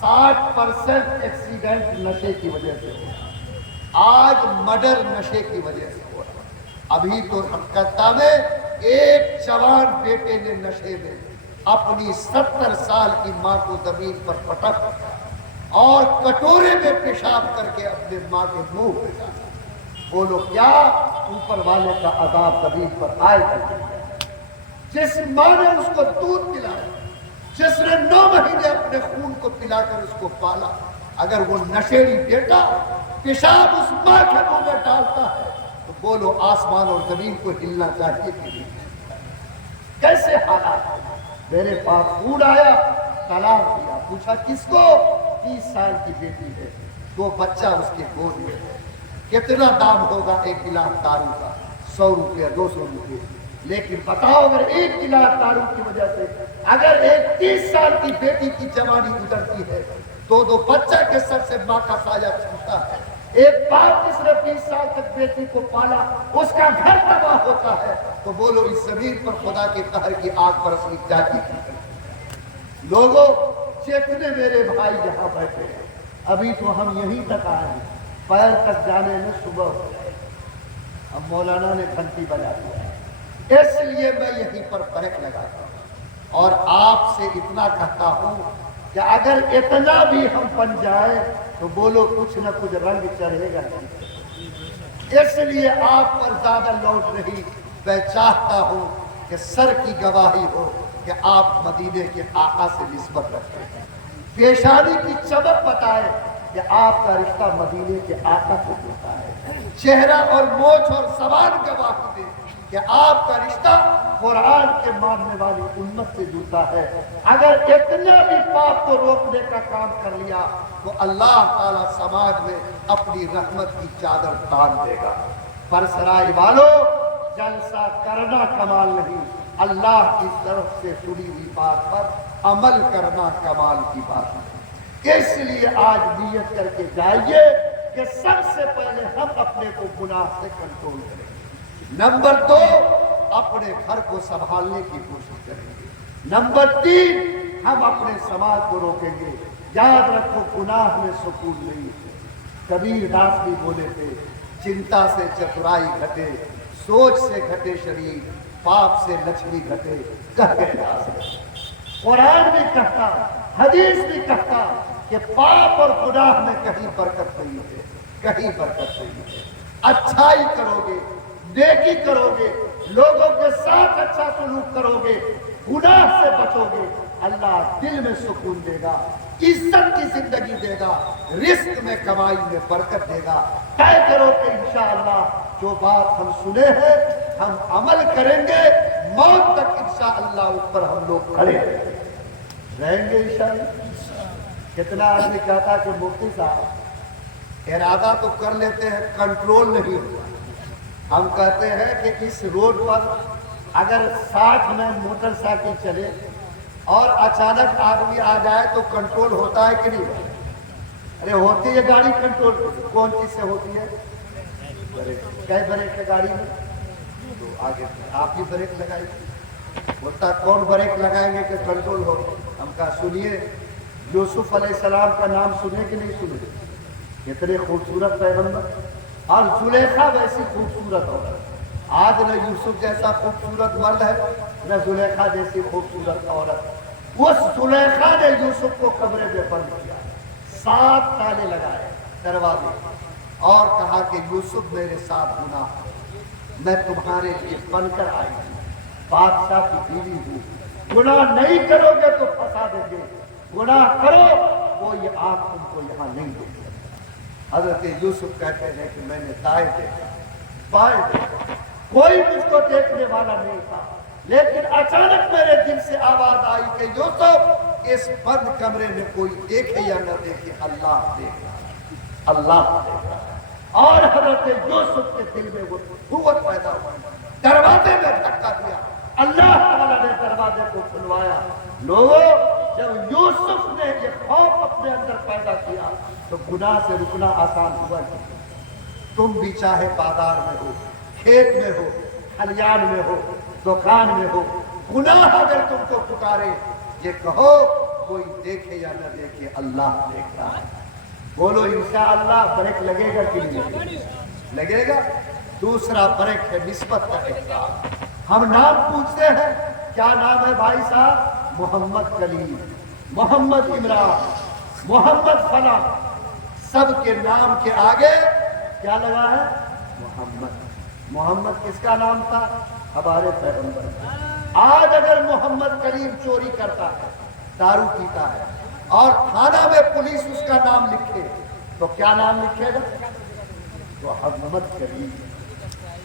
60% ایکسیڈنٹ نشے کی وجہ سے ہو رہا ہے، آج مرڈر نشے کی وجہ سے ہو رہا ہے۔ ابھی تو کلکتہ میں ایک جوان بیٹے نے نشے میں اپنی 70 سال کی ماں کو زمین پر پٹک اور کٹورے میں پیشاب کر کے اپنے ماں کے منہ پہ ڈالا۔ بولو کیا اوپر والے کا عذاب زمین پر آئے گا؟ جس ماں نے اس کو دودھ پلایا، جس نے 9 مہینے اپنے خون کو پلا کر اس کو پالا، اگر وہ نشیڑی بیٹا پیشاب اس ماں کے منہ میں ڈالتا ہے تو بولو آسمان اور زمین کو ہلنا چاہیے کہ نہیں؟ کیسے حالات ہے؟ میرے پاس فون آیا، طلاق دیا، پوچھا کس کو؟ 30 سال کی بیٹی ہے، تو بچہ اس کے گود میں ہے. کتنا دام ہوگا ایک گلاس دارو کا؟ 100 روپے 200 روپے. لیکن بتاؤ اگر ایک گلاس دارو کی وجہ سے اگر ایک 30 سال کی بیٹی کی جوانی گزرتی ہے تو دو بچہ کے سر سے ماں کا سایہ چھوٹتا ہے. ایک باپ جس نے 20 سال تک بیٹی کو پالا اس کا گھر تباہ ہوتا ہے. تو بولو اس زمین پر خدا کے قہر کی آگ برسنی جاتی ہے. لوگوں جتنے میرے بھائی یہاں بیٹھے ہیں ابھی تو ہم یہیں تک آئے ہیں, پیر تک جانے میں صبح ہو جائے. اب مولانا نے گھنٹی بجا دیا اس لیے میں یہیں پر بریک لگاتا ہوں اور آپ سے اتنا کہتا ہوں کہ اگر اتنا بھی ہم بن جائے تو بولو کچھ نہ کچھ رنگ چڑھے گا. اس لیے آپ پر زیادہ لوٹ نہیں, میں چاہتا ہوں کہ سر کی گواہی ہو کہ آپ مدینے کے آقا سے نسبت رکھتے ہیں. پیشانی کی چمک بتائے کہ آپ کا رشتہ مدینے کے آقا سے جڑتا ہے. چہرہ اور موچھ اور زبان گواہی دے کہ آپ کا رشتہ قرآن کے ماننے والی امت سے جڑتا ہے. اگر اتنا بھی پاپ کو روکنے کا کام کر لیا تو اللہ تعالیٰ سماج میں اپنی رحمت کی چادر تان دے گا. پر سرائے والوں جلسہ کرنا کمال نہیں, اللہ کی طرف سے سنی ہوئی بات پر عمل کرنا کمال کی بات ہے. اس لیے آج نیت کر کے جائیے کہ سب سے پہلے ہم اپنے کو گناہ سے کنٹرول کریں گے. نمبر 2 اپنے گھر کو سنبھالنے کی کوشش کریں گے. نمبر 3 ہم اپنے سماج کو روکیں گے. یاد رکھو گناہ میں سکون نہیں ہے. کبیر داس بھی بولے تھے چنتا سے چترائی گھٹے, سوچ سے گھٹے شریر, پاپ سے لچھمی گھٹے, کہہ گئے داس. قرآن بھی کہتا, حدیث بھی کہتا کہ پاپ اور گناہ میں کہیں برکت نہیں ہے, کہیں برکت نہیں ہے. اچھائی کرو گے, نیکی کرو گے, لوگوں کے ساتھ اچھا سلوک کرو گے, گناہ سے بچو گے, اللہ دل میں سکون دے گا, عزت کی زندگی دے گا, رزق میں کمائی میں برکت دے گا. طے کرو کہ انشاءاللہ جو بات ہم سنے ہیں ہم عمل کریں گے, موت تک انشاءاللہ اس پر ہم لوگ کھڑے رہیں گے انشاءاللہ. کتنا آدمی کہتا کہ مفتی صاحب ارادہ تو کر لیتے ہیں کنٹرول نہیں ہوتا. ہم کہتے ہیں کہ اس روڈ پر اگر 60 میں موٹر سائیکل چلے اور اچانک آدمی آ جائے تو کنٹرول ہوتا ہے کہ نہیں؟ ارے ہوتی ہے گاڑی کنٹرول, کون چیز سے ہوتی ہے؟ کئی بریک ہے گاڑی میں تو آگے آپ ہی بریک لگائی, بولتا کون بریک لگائیں گے کہ کنٹرول ہو. ہم کہا سنیے یوسف علیہ السلام کا نام سنے کہ نہیں سنے؟ اتنے خوبصورت پیغمبر, اور زلیخا ویسی خوبصورت عورت. آج نہ یوسف جیسا خوبصورت مرد ہے نہ زلیخا جیسی خوبصورت عورت. اس زلیخا نے یوسف کو کمرے میں بند کیا, 7 تالے لگائے دروازے اور کہا کہ یوسف میرے ساتھ گناہ ہے, میں تمہارے لیے بن کر آئی ہوں, بادشاہ کی بیوی ہوں, گناہ نہیں کرو گے تو پھنسا دیں گے, گناہ کرو کوئی آنکھ تم کو یہاں نہیں دے گی. حضرت یوسف کہتے ہیں کہ میں نے دائیں دیکھا, بائیں دیکھا, کوئی مجھ کو دیکھنے والا نہیں تھا, لیکن اچانک میرے دل سے آواز آئی کہ یوسف اس بند کمرے میں کوئی دیکھے یا نہ دیکھے اللہ دیکھ رہا ہے, اللہ دیکھ رہا ہے. اور حضرت یوسف کے دل میں وہ قوت پیدا ہوئی, دروازے میں دھکا دیا, اللہ تعالیٰ نے دروازے کو کھلوایا. لوگوں جب یوسف نے یہ خوف اپنے اندر پیدا کیا تو گناہ سے رکنا آسان ہوا نہیں. تم بھی چاہے بازار میں ہو, کھیت میں ہو, کھلیان میں ہو, دکان میں ہو, گناہ اگر تم کو پکارے یہ کہو کوئی دیکھے یا نہ دیکھے اللہ دیکھ رہا ہے. بولو انشاءاللہ بریک لگے گا کہ نہیں لگے گا. دوسرا بریک ہے نسبت کا احترام. ہم نام پوچھتے ہیں, کیا نام ہے بھائی صاحب؟ محمد کلیم, محمد عمران, محمد فلاں. سب کے نام کے آگے کیا لگا ہے؟ محمد. محمد کس کا نام تھا؟ ہمارے پیغمبر. آج اگر محمد کلیم چوری کرتا ہے, دارو پیتا ہے اور تھانہ میں پولیس اس کا نام لکھے تو کیا نام لکھے گا؟ تو محمد کلیم.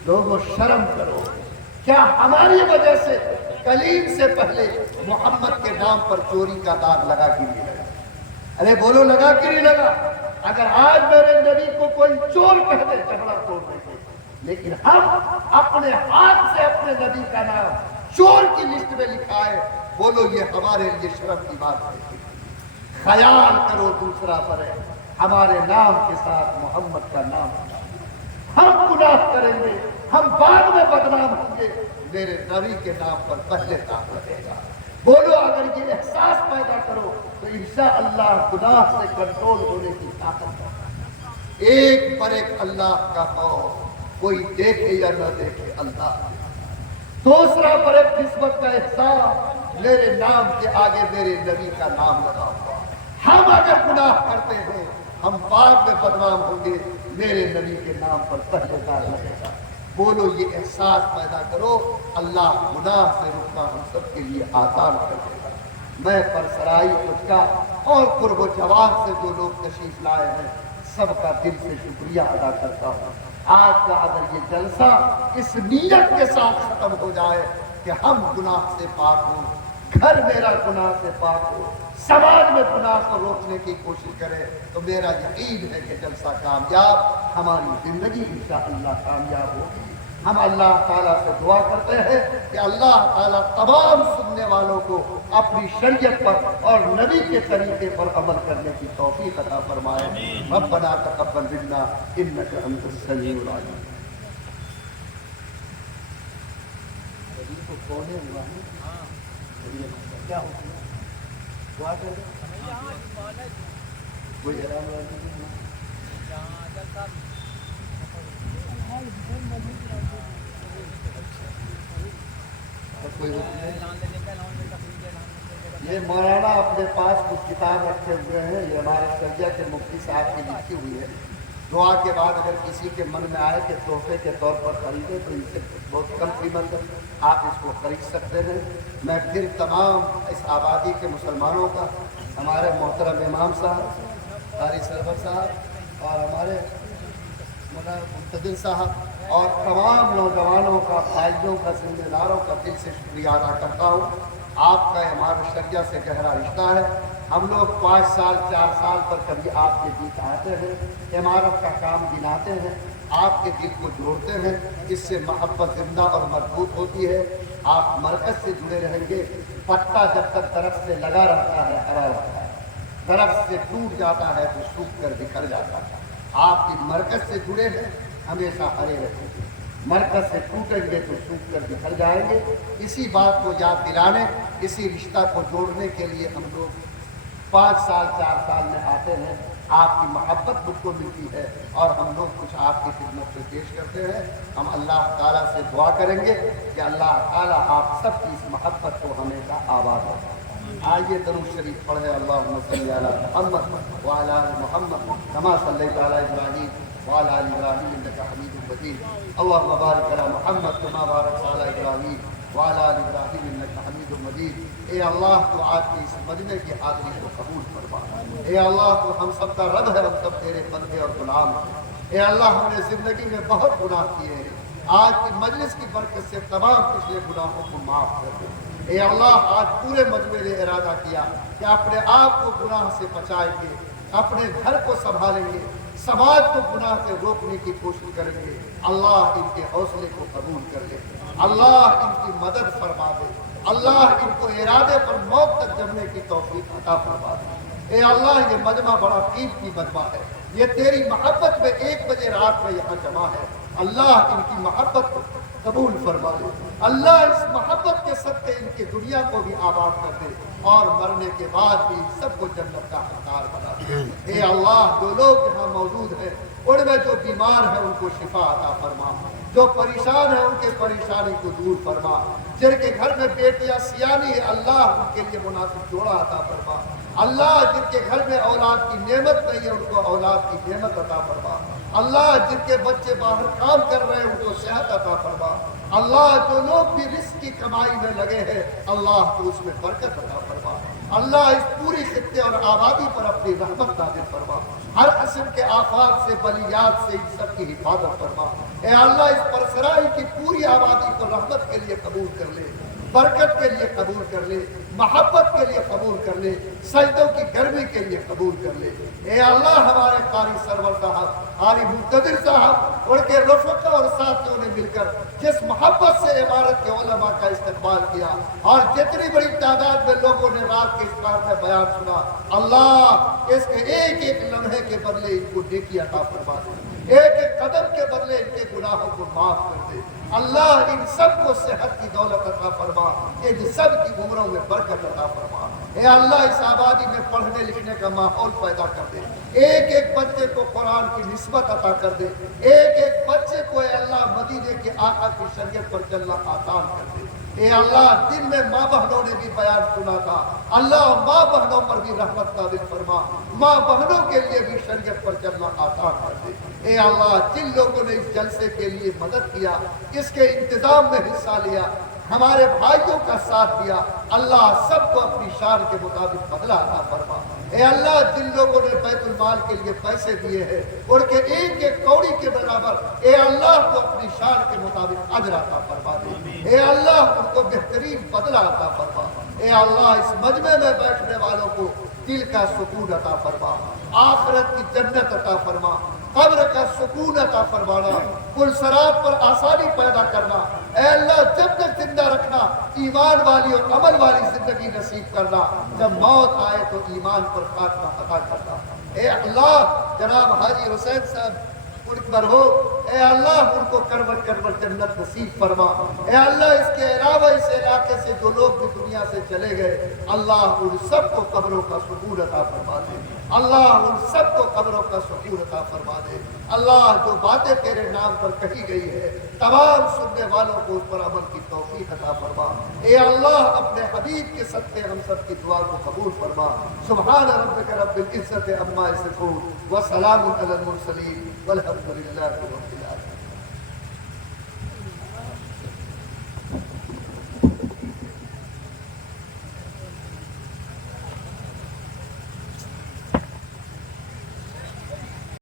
لوگوں شرم کرو, کیا ہماری وجہ سے کلیم سے پہلے محمد کے نام پر چوری کا داغ لگا کہ نہیں لگا؟ ارے بولو لگا کہ نہیں لگا؟ اگر آج میرے نبی کو کوئی چور کہہ دے جھگڑا توڑ دیں گے، لیکن ہم اپنے ہاتھ سے اپنے نبی کا نام چور کی لسٹ میں لکھا ہے، بولو یہ ہمارے لیے شرم کی بات ہے؟ خیال کرو دوسرا پر ہے، ہمارے نام کے ساتھ محمد کا نام، ہم گناہ کریں گے، ہم بعد میں بدنام ہوں گے، میرے نبی کے نام پر پہلے نام لگے گا۔ بولو اگر یہ احساس پیدا کرو تو انشاءاللہ گناہ سے کنٹرول ہونے کی طاقت ہے۔ ایک پر ایک اللہ کا خوف، کوئی دیکھے یا نہ دیکھے اللہ۔ دوسرا پر ایک نسبت کا احساس، میرے نام کے آگے میرے نبی کا نام لگا ہوا۔ ہم اگر گناہ کرتے ہیں ہم بعد میں بدنام ہوں گے، میرے نبی کے نام پر پہلے نام لگے گا۔ بولو یہ احساس پیدا کرو، اللہ گناہ سے رکنا ہم سب کے لیے آسان کر دے گا۔ میں پرسرائی کچھ کا اور قرب و جواب سے جو لوگ تشریف لائے ہیں سب کا دل سے شکریہ ادا کرتا ہوں۔ آج کا اگر یہ جلسہ اس نیت کے ساتھ ختم ہو جائے کہ ہم گناہ سے پاک ہوں، گھر میرا گناہ سے پاک ہو، سماج میں گناہ کو روکنے کی کوشش کرے، تو میرا یقین ہے کہ جلسہ کامیاب، ہماری زندگی انشاءاللہ کامیاب ہوگی۔ ہم اللہ تعالیٰ سے دعا کرتے ہیں کہ اللہ تعالیٰ تمام سننے والوں کو اپنی شریعت پر اور نبی کے طریقے پر عمل کرنے کی توفیق عطا فرمائے۔ ربنا تقبل منا انک انت السمیع العلیم۔ کیا ہو دعا کر کوئی یہ مولانا اپنے پاس کچھ کتاب رکھے ہوئے ہیں، یہ ہمارے شریعہ کے مفتی صاحب کی لکھی ہوئی ہے۔ دعا کے بعد اگر کسی کے من میں آئے کہ تحفے کے طور پر خریدے تو ان سے بہت کم قیمت آپ اس کو خرید سکتے ہیں۔ میں پھر تمام اس آبادی کے مسلمانوں کا، ہمارے محترم امام صاحب، قاری سرور صاحب اور ہمارے مقتدر صاحب اور تمام نوجوانوں کا، بھائیوں کا، ذمہ داروں کا دل سے شکریہ ادا کرتا ہوں۔ آپ کا ہمارے شریعہ سے گہرا رشتہ ہے۔ ہم لوگ 5 سال 4 سال پر کبھی آپ کے بیچ آتے ہیں، عمارت کا کام گناتے ہیں، آپ کے دل کو جوڑتے ہیں، اس سے محبت زندہ اور مضبوط ہوتی ہے۔ آپ مرکز سے جڑے رہیں گے، پتا جب تک درخت سے لگا رہتا ہے ہرا رہتا ہے، درخت سے ٹوٹ جاتا ہے تو سوکھ کر بکھر جاتا ہے۔ آپ کی مرکز سے جڑے ہیں، ہمیشہ ہرے رہیں گے، مرکز سے ٹوٹیں گے تو سوکھ کر بکھر جائیں گے۔ اسی بات کو یاد دلانے، اسی رشتہ کو جوڑنے کے لیے ہم لوگ 5 سال 4 سال میں آتے ہیں۔ آپ کی محبت مجھ کو ملتی ہے اور ہم لوگ کچھ آپ کی خدمت سے پیش کرتے ہیں۔ ہم اللہ تعالیٰ سے دعا کریں گے کہ اللہ تعالیٰ آپ سب کی اس محبت کو ہمیشہ آباد رکھے۔ آئیے درود شریف پڑھیں، اللہم صلی علی محمد وعلی آل محمد کما صلیت علی ابراہیم وعلی آل ابراہیم انک حمید مجید، اللہم بارک علی محمد کما بارکت علی ابراہیم وعلی آل ابراہیم انک حمید مجید۔ اے اللہ تو آج کی اس مجمع کی حاضری کو قبول فرما۔ اے اللہ تو ہم سب کا رب ہے، ہم سب تیرے بندے اور غلام ہیں۔ اے اللہ ہم نے زندگی میں بہت گناہ کیے ہیں، آج کی مجلس کی برکت سے تمام پچھلے گناہوں کو معاف کر دے۔ اے اللہ آج پورے مجمع نے ارادہ کیا کہ اپنے آپ کو گناہ سے بچائیں گے، اپنے گھر کو سنبھالیں گے، سماج کو گناہ سے روکنے کی کوشش کریں گے۔ اللہ ان کے حوصلے کو قبول کر لے، اللہ ان کی مدد فرما دے، اللہ ان کو ارادے پر موت تک جمنے کی توفیق عطا فرما دے۔ اے اللہ یہ مجمع بڑا قیمتی مجمع ہے، یہ تیری محبت میں 1 بجے رات میں یہاں جمع ہے، اللہ ان کی محبت کو قبول فرما دے، اللہ اس محبت کے صدقے ان کی دنیا کو بھی آباد کر دے اور مرنے کے بعد بھی سب کو جنت کا حقدار بنا دے۔ اے اللہ جو لوگ یہاں موجود ہیں ان میں جو بیمار ہیں ان کو شفا عطا فرما، جو پریشان ہیں ان کے پریشانی کو دور فرما، جن کے گھر میں بیٹیاں سیانی ہے اللہ ان کے لیے مناسب جوڑا عطا فرما، اللہ جن کے گھر میں اولاد کی نعمت نہیں ہے ان کو اولاد کی نعمت عطا فرما، اللہ جن کے بچے باہر کام کر رہے ہیں ان کو صحت عطا فرما، اللہ جو لوگ بھی رزق کی کمائی میں لگے ہیں اللہ تو اس میں برکت عطا فرما، اللہ اس پوری خطے اور آبادی پر اپنی رحمت نازل فرما، ہر قسم کے آفات سے بلیات سے ان سب کی حفاظت فرما۔ اے اللہ اس پرسرائی کی پوری آبادی کو رحمت کے لیے قبول کر لے، برکت کے لیے قبول کر لے، محبت کے لیے قبول کر لے، سجدوں کی گرمی کے لیے قبول کر لے۔ اے اللہ ہمارے قاری سرور صاحب، قاری منتظر صاحب، ان کے رفقا اور ساتھیوں نے مل کر جس محبت سے عمارت کے علماء کا استقبال کیا اور جتنی بڑی تعداد میں لوگوں نے رات کے اس کام میں بیان سنا، اللہ اس کے ایک ایک لمحے کے بدلے ان کو نیکی عطا فرما دے، ایک ایک قدم کے بدلے ان کے گناہوں کو معاف کر دے۔ اللہ ان سب کو صحت کی دولت عطا فرما، ان سب کی عمروں میں برکت عطا فرما۔ اے اللہ اس آبادی میں پڑھنے لکھنے کا ماحول پیدا کر دے، ایک ایک بچے کو قرآن کی نسبت عطا کر دے، ایک ایک بچے کو اے اللہ مدینے کے آقا کی شریعت پر چلنا آسان کر دے۔ اے اللہ دن میں ماں بہنوں نے بھی بیان سنا تھا، اللہ ماں بہنوں پر بھی رحمت نازل فرما، ماں بہنوں کے لیے بھی شریعت پر چلنا آسان کر دے۔ اے اللہ جن لوگوں نے اس جلسے کے لیے مدد کیا، اس کے انتظام میں حصہ لیا، ہمارے بھائیوں کا ساتھ دیا، اللہ سب کو اپنی شان کے مطابق بدلہ عطا فرما۔ اے اللہ جن لوگوں نے بیت المال کے لیے پیسے دیے ہیں، ان کے ایک ایک کوڑی کے برابر اے اللہ کو اپنی شان کے مطابق اجر عطا فرما دے۔ اے اللہ ان کو بہترین بدلہ عطا فرما۔ اے اللہ اس مجمع میں بیٹھنے والوں کو دل کا سکون عطا فرما، آخرت کی جنت عطا فرما، قبر کا سکون عطا فرمانا، پلسرات پر آسانی پیدا کرنا۔ اے اللہ جب تک زندہ رکھنا، ایمان والی اور عمل والی زندگی نصیب کرنا، جب موت آئے تو ایمان پر خاتمہ عطا کرنا۔ اے اللہ جناب حاجی حسین صاحب ان پر ہو، اے اللہ ان کو کروٹ کروٹ جنت نصیب فرما۔ اے اللہ اس کے علاوہ اس علاقے سے جو لوگ بھی دنیا سے چلے گئے، اللہ ان سب کو قبروں کا سکون عطا فرما دے، اللہ ان سب کو قبروں کا سکون عطا فرما دے۔ اللہ جو باتیں تیرے نام پر کہی گئی ہے، تمام سننے والوں کو اس پر عمل کی توفیق عطا فرما۔ اے اللہ اپنے حبیب کے صدقے ہم سب کی دعا کو قبول فرما۔ سبحان ربک رب العزت عما یصفون وسلام علی المرسلین والحمد للہ رب العالمین۔